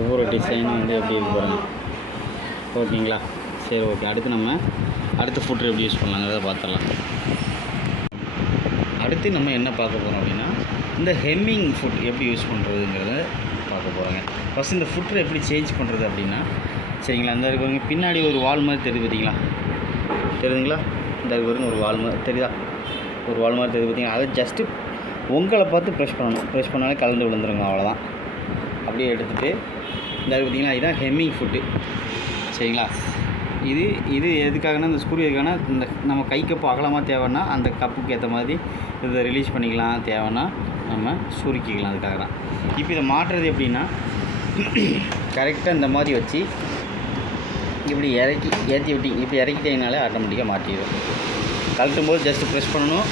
ஒவ்வொரு டிசைனும் வந்து எப்படி இருக்கு பாருங்க. ஓகேங்களா, சரி ஓகே. அடுத்து ஃபுட்ரு எப்படி யூஸ் பண்ணலாங்கிறத பார்த்துடலாம். அடுத்து நம்ம என்ன பார்க்க போகிறோம் அப்படின்னா, இந்த ஹெம்மிங் ஃபுட் எப்படி யூஸ் பண்ணுறதுங்கிறத பார்க்க போகிறோங்க. ஃபஸ்ட் இந்த ஃபுட்ரு எப்படி சேஞ்ச் பண்ணுறது அப்படின்னா, சரிங்களா, இந்த இருக்கிறவங்க பின்னாடி ஒரு வால் மாதிரி தெரியுது பார்த்தீங்களா, தெரியுதுங்களா? இந்த இருக்கிறவங்க ஒரு வால் மாதிரி தெரியுதா, ஒரு வால் மாதிரி தெரியுது பார்த்தீங்களா? அதை ஜஸ்ட்டு உங்களை பார்த்து ப்ரெஷ் பண்ணணும். ப்ரெஷ் பண்ணாலே கலந்து விழுந்துருங்க, அவ்வளோதான். அப்படியே எடுத்துகிட்டு இந்த பார்த்தீங்களா, இதுதான் ஹெம்மிங் ஃபுட்டு. சரிங்களா, இது எதுக்காகனா, இந்த ஸ்க்ரூ எதுக்காகனா, இந்த நம்ம கை கப்பு அகலமாக தேவைன்னா அந்த கப்புக்கு ஏற்ற மாதிரி இதை ரிலீஸ் பண்ணிக்கலாம், தேவைன்னா நம்ம சுருக்கிக்கலாம். அதுக்காக தான். இப்போ இதை மாட்டுறது எப்படின்னா, கரெக்டாக இந்த மாதிரி வச்சு இப்படி ஏற்றி விட்டி இப்போ இறக்கிட்டீங்கனாலே ஆட்டோமேட்டிக்காக மாட்டிடும். கழட்டும் போது ஜஸ்ட்டு ப்ரெஸ் பண்ணணும்,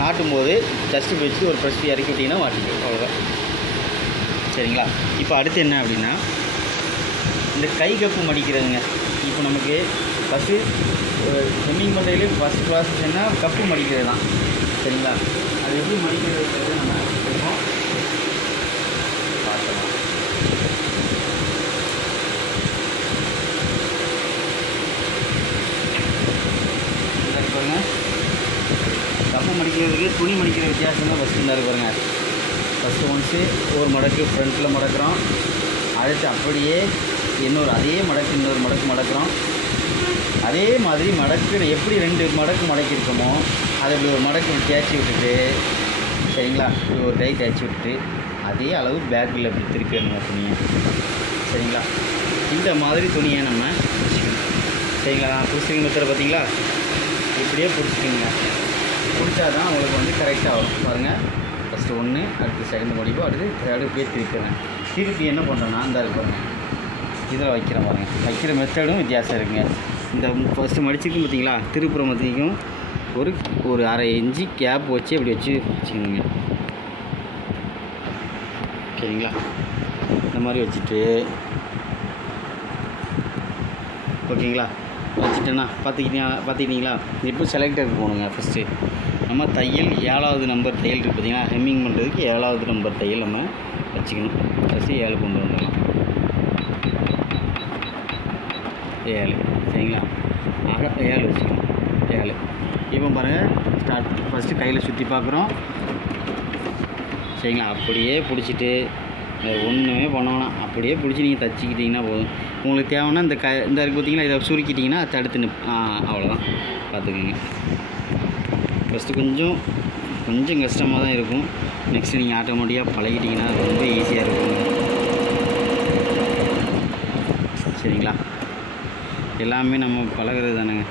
மாட்டும்போது ஜஸ்ட்டு வச்சு ஒரு ப்ரெஸ் இறக்கி விட்டிங்கன்னா மாட்டிடும், அவ்வளோதான். சரிங்களா, இப்போ அடுத்து என்ன அப்படின்னா, இந்த கை கப்பு மடிக்கிறதுங்க. இப்போ நமக்கு ஃபஸ்ட்டு ஹெம்மிங் பண்ணுறதுலேயே ஃபஸ்ட் ப்ராசஸ் என்ன, கப்பு மடிக்கிறது தான். சரிங்களா, அது எப்படி மடிக்கிறது நம்ம இருக்கோம் பார்க்கலாம். பாருங்க, கப்பு மடிக்கிறதுக்கு துணி மடிக்கிற வித்தியாசம் தான் ஃபஸ்ட்டு இருந்தாரு பாருங்க. ஃபஸ்ட்டு ஒன்ஸு ஒரு மடக்கு ஃப்ரண்ட்டில் மடக்கிறோம், அடுத்து அப்படியே அதே மடக்கு இன்னொரு மடக்கு மடக்கிறோம். அதே மாதிரி மடக்கு எப்படி 2 மடக்கு மடக்கியிருக்கோமோ அதை இப்படி ஒரு மடக்கு தேய்ச்சி விட்டுட்டு, சரிங்களா, இப்படி ஒரு டை தேய்ச்சி விட்டுட்டு அதே அளவு பேக்கில் இப்படி திருப்பிடணும் துணியை. சரிங்களா, இந்த மாதிரி துணியை நம்ம பிடிச்சிக்கணும். சரிங்களா, நான் பிடிச்சிருக்க மெத்தடை பார்த்தீங்களா, இப்படியே பிடிச்சிக்கோங்க. பிடிச்சா தான் உங்களுக்கு வந்து கரெக்டாக வரும். பாருங்கள், ஃபஸ்ட்டு 1, அடுத்து செகண்ட் முடிப்போம், அடுத்து தேர்டு போய் திருப்பிடுறேன். திருப்பி என்ன பண்ணுறேன்னா, இந்த இருப்பாங்க இதில் வைக்கிறேன் பாருங்கள். வைக்கிற மெத்தடும் வித்தியாசம் இருக்குங்க. இந்த ஃபஸ்ட்டு மடிச்சிருக்கும் பார்த்தீங்களா, திருப்புற மத்திக்கும் ஒரு அரை இன்ச்சு கேப் வச்சு அப்படி வச்சுக்கணுங்க. ஓகேங்களா, இந்த மாதிரி வச்சுட்டு ஓகேங்களா வச்சுட்டேன்னா பார்த்துக்கிட்டீங்களா. இப்போ செலக்டருக்கு போகணுங்க. ஃபஸ்ட்டு நம்ம தையல் 7வது நம்பர் தையல் இருக்குது பார்த்தீங்கன்னா, ஹெம்மிங் பண்ணுறதுக்கு 7வது நம்பர் தையல் நம்ம வச்சுக்கணும். ஃபஸ்ட்டு 7 கொண்டு வந்துடலாம். 7, சரிங்களா, 7 வச்சுக்கணும். 7 இப்போ பாருங்கள், ஃபஸ்ட்டு கையில் சுற்றி பார்க்குறோம். சரிங்களா, அப்படியே பிடிச்சிட்டு ஒன்றுமே பண்ண வேணாம், அப்படியே பிடிச்சி நீங்கள் தைச்சிக்கிட்டிங்கன்னா போதும். உங்களுக்கு தேவைன்னா இந்த இருக்குது பார்த்தீங்களா, இதை சுருக்கிட்டிங்கன்னா தடுத்து அவ்வளோதான். பார்த்துக்குங்க. ஃபஸ்ட்டு கொஞ்சம் கஷ்டமாக தான் இருக்கும். நெக்ஸ்ட்டு நீங்கள் ஆட்டோமேட்டிக்காக பழகிட்டிங்கன்னா ரொம்ப ஈஸியாக இருக்கும். சரிங்களா, எல்லாமே நம்ம பழகிறது தானேங்க.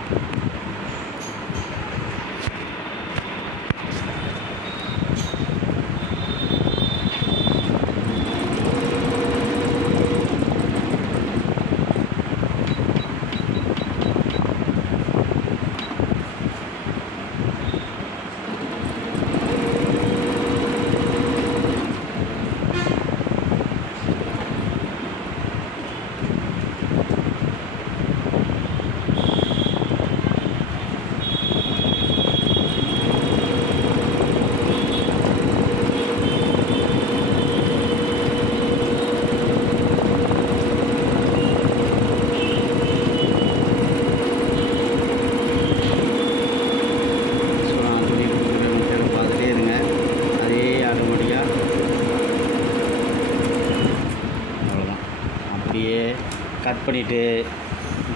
பண்ணிவிட்டு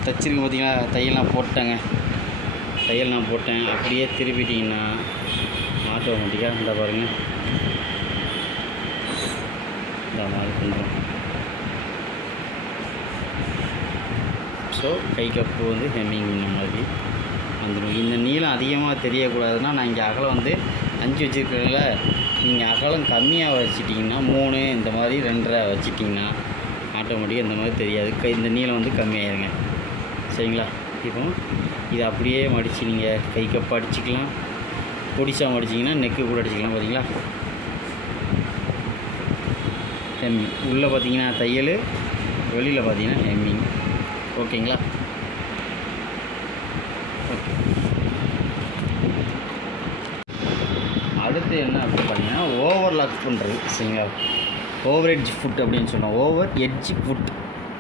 தைச்சிருக்கு பார்த்தீங்களா, தையல்லாம் போட்டேங்க. தையல் நான் போட்டேன். அப்படியே திருப்பிட்டிங்கன்னா ஆட்டோமேட்டிக்காக இந்த பாருங்கள் இந்த மாதிரி பண்ணுறோம். ஸோ கை கப்பு வந்து ஹெம்மிங் இந்த மாதிரி வந்துடும். இந்த நீளம் அதிகமாக தெரியக்கூடாதுன்னா நான் இங்கே அகலம் வந்து 5 வச்சுருக்கிறதுல நீங்கள் அகலம் கம்மியாக வச்சுட்டிங்கன்னா 3 இந்த மாதிரி 2.5 வச்சுட்டிங்கன்னா ஆட்டோமேட்டிக்காக இந்த மாதிரி தெரியாது. இந்த நீளம் வந்து கம்மியாயிருங்க. சரிங்களா? இப்போ இதை அப்படியே மடித்து நீங்கள் கை கப்பு அடிச்சிக்கலாம். பொடிசா மடிச்சிங்கன்னா நெக்கு கூட அடிச்சிக்கலாம். பார்த்தீங்களா? ஹெம்மிங் உள்ளே பார்த்தீங்கன்னா தையல், வெளியில் பார்த்தீங்கன்னா ஹெம்மிங். ஓகேங்களா? ஓகே. அடுத்து என்ன அப்படின்னு பார்த்தீங்கன்னா ஓவர்லாக் பண்ணுறது. சரிங்களா? ஓவர் எட்ஜ் ஃபுட் அப்படின்னு சொல்கிறோம். ஓவர் எட்ஜ் ஃபுட்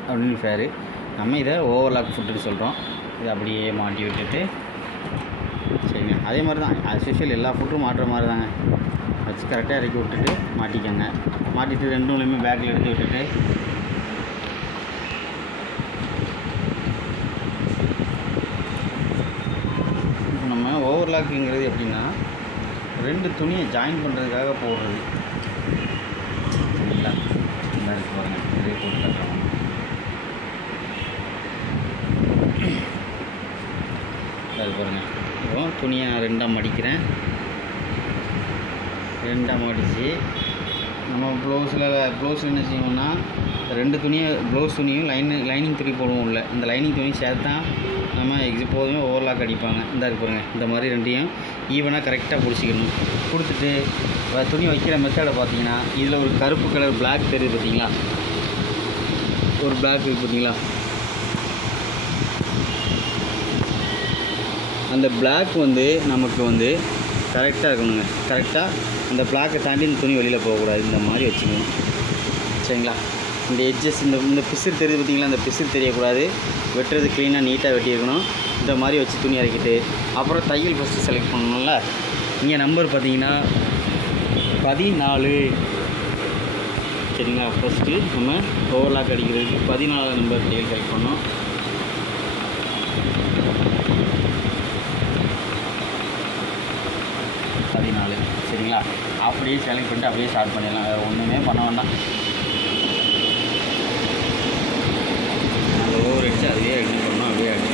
அப்படின்னு பேர். நம்ம இதை ஓவர்லாக் ஃபுட்டுன்னு சொல்கிறோம். இதை அப்படியே மாட்டி விட்டுட்டு சரிங்க. அதே மாதிரி தான் அஸ்யூஷுவல் எல்லா ஃபுட்டும் மாட்டுற மாதிரி தாங்க. வச்சு கரெக்டாக இறக்கி விட்டுட்டு மாட்டிக்கோங்க. மாட்டிட்டு 2 நூலையுமே பேக்கில் எடுத்து விட்டுட்டு இப்போ நம்ம ஓவர்லாக்குங்கிறது எப்படின்னா 2 துணியை ஜாயின் பண்ணுறதுக்காக போடுறது. சரிங்களா? இந்த இருக்கு பாருங்கள், இதே போட்டு காட்டுறோம். அது பாருங்கள். இப்போ துணியை நான் 2ஆக மடிக்கிறேன். 2ஆக மடித்து நம்ம ப்ளவுஸில் என்ன செய்வோம்னா 2 துணியை ப்ளவுஸ் துணியும் லைனிங் துணி போடுவோம். இல்லை இந்த லைனிங் துணி சேர்த்தா நம்ம எப்போதுமே ஓவர்லாக் அடிப்பாங்க. இந்த இருக்கு பாருங்கள். இந்த மாதிரி 2ஐயும் ஈவனாக கரெக்டாக பிடிச்சிக்கணும். கொடுத்துட்டு துணி வைக்கிற மெத்தடை பார்த்தீங்கன்னா இதில் ஒரு கருப்பு கலர் பிளாக் தெரியுது பார்த்தீங்களா? ஒரு பிளாக் இருக்குது பார்த்தீங்களா? அந்த பிளாக் வந்து நமக்கு வந்து கரெக்டாக இருக்கணுங்க. கரெக்டாக அந்த பிளாக்கை தாண்டி இந்த துணி வெளியில் போகக்கூடாது. இந்த மாதிரி வச்சுக்கணும். சரிங்களா? இந்த எட்ஜஸ் இந்த பிசிறு தெரியுது பார்த்தீங்களா? அந்த பிசிறு தெரியக்கூடாது. வெட்டுறது க்ளீனாக நீட்டாக வெட்டியிருக்கணும். இந்த மாதிரி வச்சு துணி இறக்கிட்டு அப்புறம் தையல் ஃபஸ்ட்டு செலக்ட் பண்ணணும்ல. இங்கே நம்பர் பார்த்தீங்கன்னா 14. சரிங்களா? ஃபஸ்ட்டு நம்ம ஓவர்லாக் அடிக்கிறதுக்கு 14 நம்பர் தையல் செலக்ட் பண்ணோம். சரிங்களா? அப்படியே செலக்ட் பண்ணிட்டு அப்படியே ஸ்டார்ட் பண்ணிடலாம். வேறு ஒன்றுமே பண்ண வேண்டாம். அந்த ஓவர் அடித்து அதுவே அடிச்சு பண்ணோம். அப்படியே அடிச்சு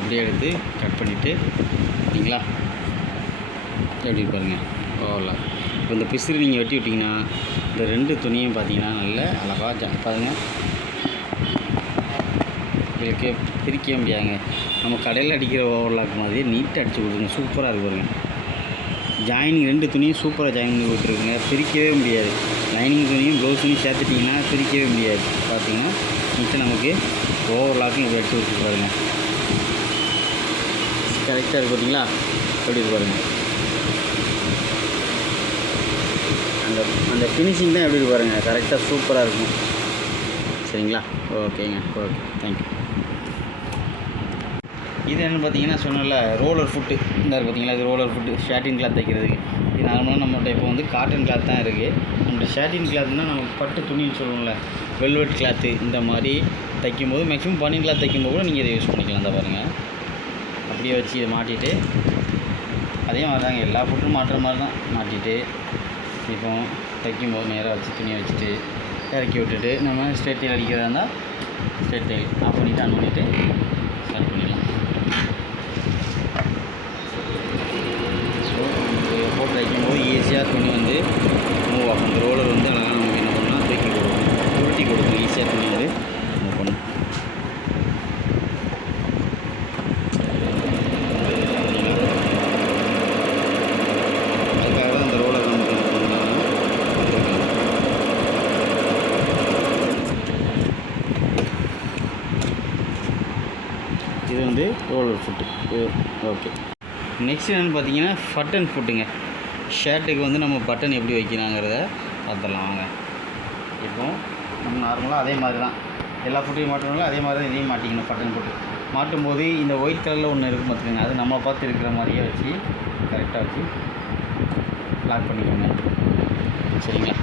அப்படியே எடுத்து கட் பண்ணிவிட்டு சரிங்களா? எப்படி பாருங்கள் ஓவர்லாக். இப்போ இந்த பிசிறு நீங்கள் வெட்டி விட்டிங்கன்னா இந்த 2 துணியும் பார்த்தீங்கன்னா நல்ல அழகாக பாருங்கள். இதுக்கு பிரிக்கவே முடியாதுங்க. நம்ம கடையில் அடிக்கிற ஓவர்லாக் மாதிரி நீட்டாக அடித்து கொடுத்துருங்க. சூப்பராக இருக்கு பாருங்கள். ஜாயினிங் 2 துணியும் சூப்பராக ஜாயின் பண்ணி கொடுத்துருக்குங்க. பிரிக்கவே முடியாது. லைனிங் துணியும் ப்ளவுஸ் துணியும் சேர்த்துட்டிங்கன்னா பிரிக்கவே முடியாது. பார்த்தீங்கன்னா நீட்டாக நமக்கு ஓவர்லாக்கும் இப்படி அடித்து கொடுத்து பாருங்கள். கரெக்டாக இருக்குது பார்த்தீங்களா? எப்படி இருக்கு பாருங்கள். அந்த ஃபினிஷிங் தான் எப்படி இருக்கு பாருங்கள். கரெக்டாக சூப்பராக இருக்கும். சரிங்களா? ஓகேங்க. Okay, thank you. இது என்னென்னு பார்த்தீங்கன்னா சொன்னல ரோலர் ஃபுட்டு இந்த பார்த்தீங்களா? இது ரோலர் ஃபுட்டு ஷாட்டின் கிளாத் தைக்கிறதுக்கு. இது நார்மலாக நம்மகிட்ட இப்போ வந்து காட்டன் கிளாத் தான் இருக்குது. நம்மகிட்ட ஷாட்டின் கிளாத்னால் நம்ம பட்டு துணின்னு சொல்லுவோம்ல, வெல்வெட் கிளாத்து இந்த மாதிரி தைக்கும்போது மேக்ஸிமம் பனியன் கிளாத் தைக்கும்போது கூட நீங்கள் இதை யூஸ் பண்ணிக்கலாம். இந்த பாருங்கள். அப்படியே வச்சு இதை மாட்டிட்டு அதே மாதிரி தாங்க எல்லா ஃபுட்டும் மாட்டுற மாதிரி தான் மாட்டிட்டு இப்போ தைக்கும்போது நேராக வச்சு துணியை வச்சுட்டு இறக்கி விட்டுட்டு நம்ம ஸ்ட்ரெட் டைல் அடிக்கிறதா இருந்தால் ஸ்ட்ரெட் டைல் ஆஃப் பண்ணிவிட்டு ஆன் பண்ணிவிட்டு ஸ்டார்ட் பண்ணிடலாம். ஸோ போட்டு தைக்கும்போது ஈஸியாக துணி வந்து மூவ் ஆகும். அந்த ரோலர் வந்து அழகாக நமக்கு என்ன பண்ணால் தூக்கி கொடுக்கும், உருட்டி கொடுக்கும். ஈஸியாக துணி வந்து மூவ் பண்ணும். அதுக்காக தான் அந்த ரோலர் நமக்கு இது வந்து ரோலர் ஃபுட்டு. ஓகே. நெக்ஸ்ட் என்னென்னு பார்த்தீங்கன்னா பட்டன் ஃபுட்டுங்க. ஷர்ட்டுக்கு வந்து நம்ம பட்டன் எப்படி வைக்கிறாங்கிறத பார்த்துடலாம் வாங்க. இப்போ நம்ம நார்மலாக அதே மாதிரி தான் எல்லா ஃபுட்டையும் மாட்டோம்ல, அதே மாதிரி தான் இதையும் மாட்டிக்கணும். பட்டன் ஃபுட்டு மாட்டும்போது இந்த ஒயிட் கலரில் ஒன்று இருக்கும் பார்த்துக்கோங்க, அது நம்ம பார்த்து இருக்கிற மாதிரியே வச்சு கரெக்டாக வச்சு லாக் பண்ணிக்கோங்க. சரிங்களா?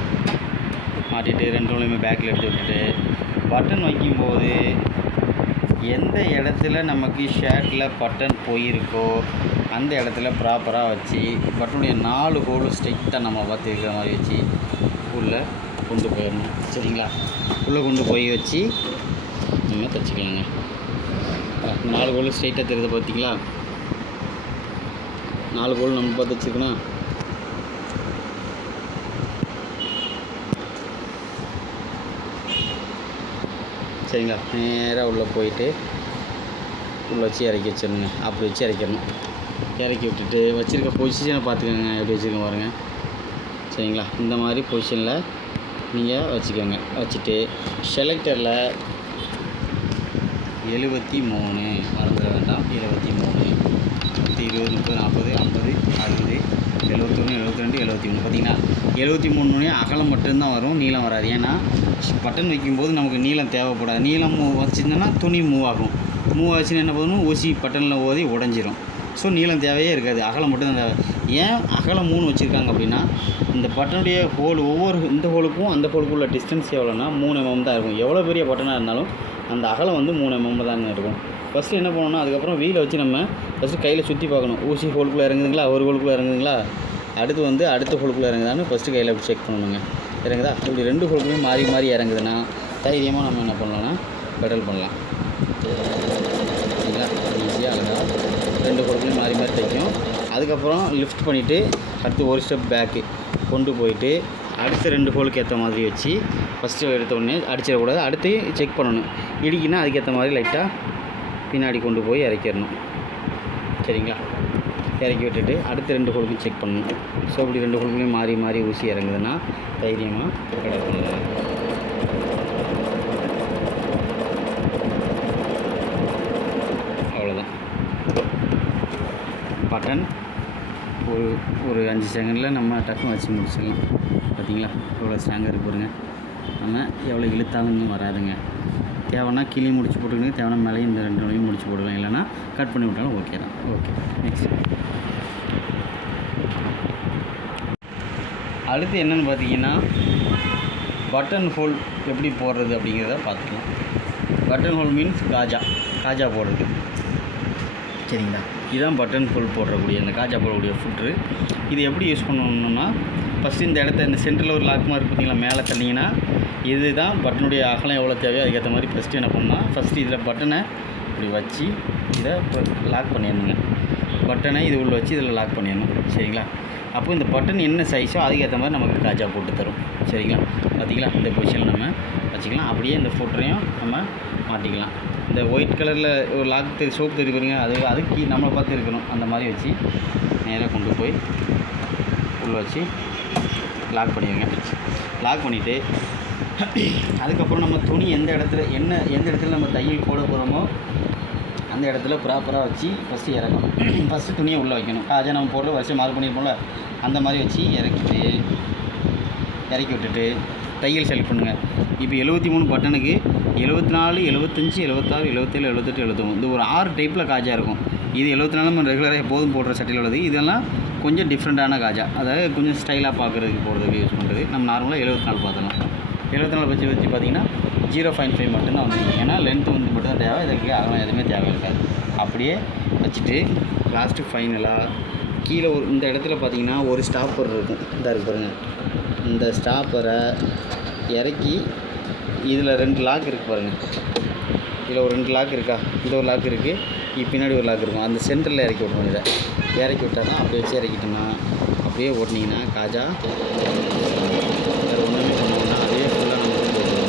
மாட்டிட்டு ரெண்டு ரோலையுமே பேக்கில் எடுத்து விட்டுட்டு பட்டன் வைக்கும்போது எந்த இடத்துல நமக்கு ஷர்ட்டில் பட்டன் போயிருக்கோ அந்த இடத்துல ப்ராப்பராக வச்சு பட்டனுடைய 4 ஹோலும் ஸ்ட்ரைட்டாக நம்ம பார்த்து இருக்கிற மாதிரி வச்சு உள்ளே கொண்டு போயிடணும். சரிங்களா? உள்ளே கொண்டு போய் வச்சு நம்ம தைச்சிக்கலாங்க. 4 ஹோலும் ஸ்ட்ரைட்டாக தெரியுது பார்த்தீங்களா? 4 ஹோல் நம்ம பார்த்து வச்சுருக்கணும். சரிங்களா? நேராக உள்ளே போயிட்டு உள்ளே வச்சு இறக்கி வச்சிடணுங்க. அப்படி வச்சு இறக்கிடணும். இறக்கி விட்டுட்டு வச்சுருக்க பொசிஷனை பார்த்துக்கோங்க, எப்படி வச்சுருக்க பாருங்கள். சரிங்களா? இந்த மாதிரி பொசிஷனில் நீங்கள் வச்சுக்கோங்க. வச்சுட்டு செலக்டரில் 73 மறந்துட வேண்டாம். 73 20 30 40 50 60 71 72 73 பார்த்தீங்கன்னா 73 அகலம் மட்டும்தான் வரும், நீளம் வராது. ஏன்னா பட்டன் வைக்கும்போது நமக்கு நீளம் தேவைப்படாது. நீளம் வச்சுருந்தோன்னா துணி மூவ் ஆகும். மூவ் ஆச்சுன்னா என்ன பண்ணணும், ஊசி பட்டனில் ஓதி உடஞ்சிரும். ஸோ நீளம் தேவையே இருக்காது, அகலம் மட்டும்தான் தேவை. ஏன் அகலம் 3 வச்சுருக்காங்க அப்படின்னா இந்த பட்டனுடைய ஹோல் ஒவ்வொரு இந்த ஹோலுக்கும் அந்த ஹோலுக்கும் உள்ள டிஸ்டன்ஸ் எவ்வளோன்னா 3 mm தான் இருக்கும். எவ்வளோ பெரிய பட்டனாக இருந்தாலும் அந்த அகலம் வந்து 3 mm தாங்க இருக்கும். ஃபஸ்ட்டு என்ன பண்ணணும்னா அதுக்கப்புறம் வீலை வச்சு நம்ம ஃபஸ்ட்டு கையில் சுற்றி பார்க்கணும். ஊசி ஹோலுக்குள்ளே இறங்குதுங்களா, ஒரு ஹோலுக்குள்ளே இறங்குதுங்களா, அடுத்து வந்து அடுத்த ஹோலுக்குள்ளே இறங்குதான்னு ஃபஸ்ட்டு கையில் செக் பண்ணணுங்க. இறங்குதா? இப்படி 2 ஹோலுக்குள்ளேயும் மாறி மாறி இறங்குதுன்னா தைரியமாக நம்ம என்ன பண்ணலாம்னா பெடல் பண்ணலாம். சரிங்களா? ஈஸியாக அழகாக 2 ஹோலுக்குள்ளேயும் மாறி மாறி தைக்கும். அதுக்கப்புறம் லிஃப்ட் பண்ணிவிட்டு அடுத்து ஒரு ஸ்டெப் பேக்கு கொண்டு போயிட்டு அடுத்த 2 ஹோலுக்கு ஏற்ற மாதிரி வச்சு ஃபஸ்ட்டு எடுத்த உடனே அடிச்சிடக்கூடாது. அடுத்து செக் பண்ணணும். இடிக்குன்னா அதுக்கேற்ற மாதிரி லைட்டாக பின்னாடி கொண்டு போய் இறக்கிடணும். சரிங்களா? இறக்கி விட்டுட்டு அடுத்த 2 ஹோலுக்கும் செக் பண்ணணும். ஸோ இப்படி 2 ஹோலுக்குள்ளேயும் மாறி மாறி ஊசி இறங்குதுன்னா தைரியமாக கடை பண்ணலாம். அவ்வளோதான். பட்டன் ஒரு 5 செகண்டில் நம்ம டக்குன்னு வச்சு முடிச்சிடலாம். பார்த்தீங்களா எவ்வளோ ஸ்ட்ராங்காக இருக்கு பாருங்க. நம்ம எவ்வளோ இழுத்தாலும் இன்னும் வராதுங்க. தேவைன்னா கிளி முடிச்சு போட்டுக்கணும், தேவைன்னா மேலேயும் இந்த 2 வரையும் முடிச்சு போட்டுக்கலாம், இல்லைன்னா கட் பண்ணி விட்டாலும் ஓகே தான். ஓகே. நெக்ஸ்ட் அடுத்து என்னென்னு பார்த்தீங்கன்னா பட்டன் ஹோல் எப்படி போடுறது அப்படிங்கிறத பார்த்துக்கலாம். பட்டன் ஹோல் மீன்ஸ் காஜா போடுறது. சரிங்களா? இதுதான் பட்டன் ஹோல் போடுறக்கூடிய அந்த காஜா போடக்கூடிய ஃபுட்ரு. இது எப்படி யூஸ் பண்ணணும்னா ஃபஸ்ட்டு இந்த இடத்த இந்த சென்டரில் ஒரு லாக் மாதிரி பார்த்தீங்களா, மேலே தள்ளிங்கன்னா இது தான் பட்டனுடைய அகலம் எவ்வளோ தேவையோ அதுக்கேற்ற மாதிரி ஃபஸ்ட்டு என்ன பண்ணால் ஃபஸ்ட்டு இதில் பட்டனை இப்படி வச்சு இதை லாக் பண்ணிடணுங்க. பட்டனை இது உள்ள வச்சு இதில் லாக் பண்ணிடணும். சரிங்களா? அப்போ இந்த பட்டன் என்ன சைஸோ அதுக்கேற்ற மாதிரி நமக்கு காஜா போட்டு தரும். சரிங்களா? பார்த்திங்களா? இந்த பொசிஷனில் நம்ம வச்சுக்கலாம். அப்படியே இந்த ஃபுட்ரையும் நம்ம மாட்டிக்கலாம். இந்த ஒயிட் கலரில் ஒரு லாக் சோப் தெரியுது பாருங்க, அதுக்கு நம்மளை பார்த்து இருக்கணும். அந்த மாதிரி வச்சு நேராக கொண்டு போய் உள்ளே வச்சு லாக் பண்ணிடுங்க. லாக் பண்ணிவிட்டு அதுக்கப்புறம் நம்ம துணி எந்த இடத்துல நம்ம தையல் போட போகிறோமோ அந்த இடத்துல ப்ராப்பராக வச்சு ஃபஸ்ட்டு இறக்கணும். ஃபஸ்ட்டு துணியை உள்ளே வைக்கணும். காஜா நம்ம போடுற வருஷம் மார்க் பண்ணியிருப்போம்ல அந்த மாதிரி வச்சு இறக்கி விட்டுட்டு தையல் செலக்ட் பண்ணுங்கள். இப்போ 73 பட்டனுக்கு 74 75 76 77 78 79 இந்த ஒரு 6 டைப்பில் காஜா இருக்கும். இது 74 நம்ம ரெகுலராக எப்போதும் போடுற சட்டையில் உள்ளது. இதெல்லாம் கொஞ்சம் டிஃப்ரெண்ட்டான காஜா, அதாவது கொஞ்சம் ஸ்டைலாக பார்க்குறதுக்கு போடுறதுக்கு யூஸ் பண்ணுறது. நம்ம நார்மலாக 74 பார்த்துக்கலாம். 74 வச்சு பார்த்திங்கன்னா 0.5 மட்டும்தான் வந்துருக்கு. ஏன்னா லென்த்து வந்து மட்டும் தான் தேவை, இதுக்கு அதெல்லாம் எதுவுமே தேவை இருக்காது. அப்படியே வச்சுட்டு லாஸ்ட்டு ஃபைனலாக கீழே இந்த இடத்துல பார்த்திங்கன்னா ஒரு ஸ்டாப்பர் இருக்கும். இதாக இருக்கு பாருங்கள். இந்த ஸ்டாப்பரை இறக்கி இதில் 2 லாக் இருக்குது பாருங்கள். இதில் ஒரு 2 லாக் இருக்கா, இந்த ஒரு லாக் இருக்குது, பின்னாடி ஒரு லாக் இருக்கும். அந்த சென்டரில் இறக்கி விடணும். இதை இறக்கி விட்டால் தான் அப்படியே வச்சு இறக்கிட்டோம்னா அப்படியே ஓட்டினீங்கன்னா காஜா வேறு ஒன்றுமே பண்ணுவோம்னா அதே ஃபுல்லாக நமக்கு போட்டுருவோம்.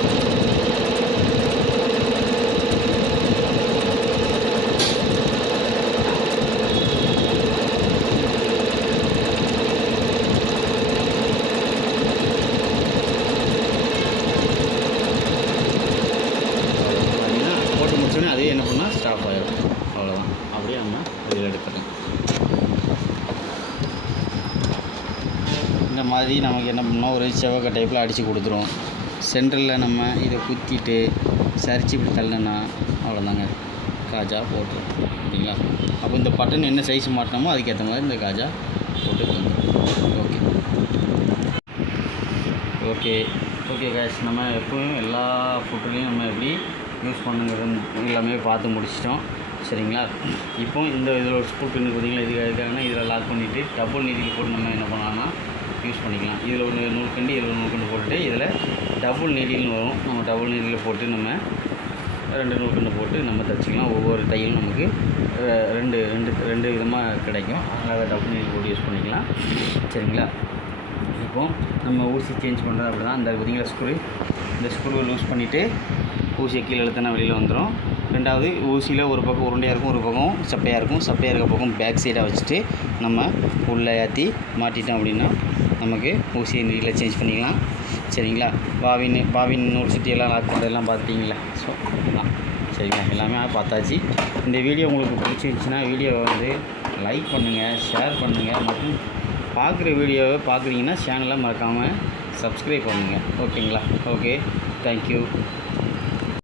போட்டு முடிச்சோடனே அதே என்ன பண்ணால் ஸ்டாப் ஆகிடும். அப்படியே நம்ம வெளியில் எடுத்துடலாம். இந்த மாதிரி நமக்கு என்ன பண்ணோம், ஒரு செவக்க டைப்பில் அடித்து கொடுத்துரும். சென்டரில் நம்ம இதை குத்திட்டு சரிச்சு இப்படி தள்ளனா அவ்வளோதாங்க, காஜா போட்டுரும். சரிங்களா? அப்போ இந்த பட்டன் என்ன சைஸ் மாட்டினோமோ அதுக்கேற்ற மாதிரி இந்த காஜா போட்டு வந்துடும். ஓகே ஓகே ஓகே கேஷ், நம்ம எப்போவும் எல்லா ஃபுட்லேயும் நம்ம எப்படி யூஸ் பண்ணுங்கிறது எல்லாமே பார்த்து முடிச்சிட்டோம். சரிங்களா? இப்போ இந்த இதில் ஒரு ஸ்க்ரூ பின்னு பார்த்தீங்களா, இதுக்காகனா இதில் லாக் பண்ணிவிட்டு டபுள் நீடில் போட்டு நம்ம என்ன பண்ணலாம்னா யூஸ் பண்ணிக்கலாம். இதில் ஒரு நூல்கண்டு இதில் ஒரு நூல்கண்டு போட்டுட்டு இதில் டபுள் நீடில்னு வரும். நம்ம டபுள் நீடில் போட்டு நம்ம 2 நூல்கண்டு போட்டு நம்ம தைச்சிக்கலாம். ஒவ்வொரு தையலும் நமக்கு ரெண்டு விதமாக கிடைக்கும். அதனால் டபுள் நீடில் போட்டு யூஸ் பண்ணிக்கலாம். சரிங்களா? இப்போது நம்ம ஊசி சேஞ்ச் பண்ணுறது அப்படி தான். அந்த பார்த்தீங்களா ஸ்க்ரூ, இந்த ஸ்க்ரூவை லூஸ் பண்ணிவிட்டு ஊசியை கீழே இழுத்தனா வெளியில் வந்துடும். ரெண்டாவது ஊசியில் ஒரு பக்கம் உருண்டையாக இருக்கும், ஒரு பக்கம் சப்பையாக இருக்கும். சப்பையாக இருக்க பக்கம் பேக் சைடாக வச்சுட்டு நம்ம உள்ளே ஏற்றி மாட்டிட்டோம் அப்படின்னா நமக்கு ஊசியை நீட்டில் சேஞ்ச் பண்ணிக்கலாம். சரிங்களா? பாவின் நூல் சுற்றியெல்லாம் லாக் பண்ணுறதெல்லாம் பார்த்துட்டிங்களா? ஸோ இதுதான். சரிங்களா? எல்லாமே பார்த்தாச்சு. இந்த வீடியோ உங்களுக்கு பிடிச்சிருந்துச்சின்னா வீடியோவை வந்து லைக் பண்ணுங்கள், ஷேர் பண்ணுங்கள், மற்றும் பார்க்குற வீடியோவை பார்க்குறீங்கன்னா சேனலை மறக்காமல் சப்ஸ்கிரைப் பண்ணுங்கள். ஓகேங்களா? Okay, thank you.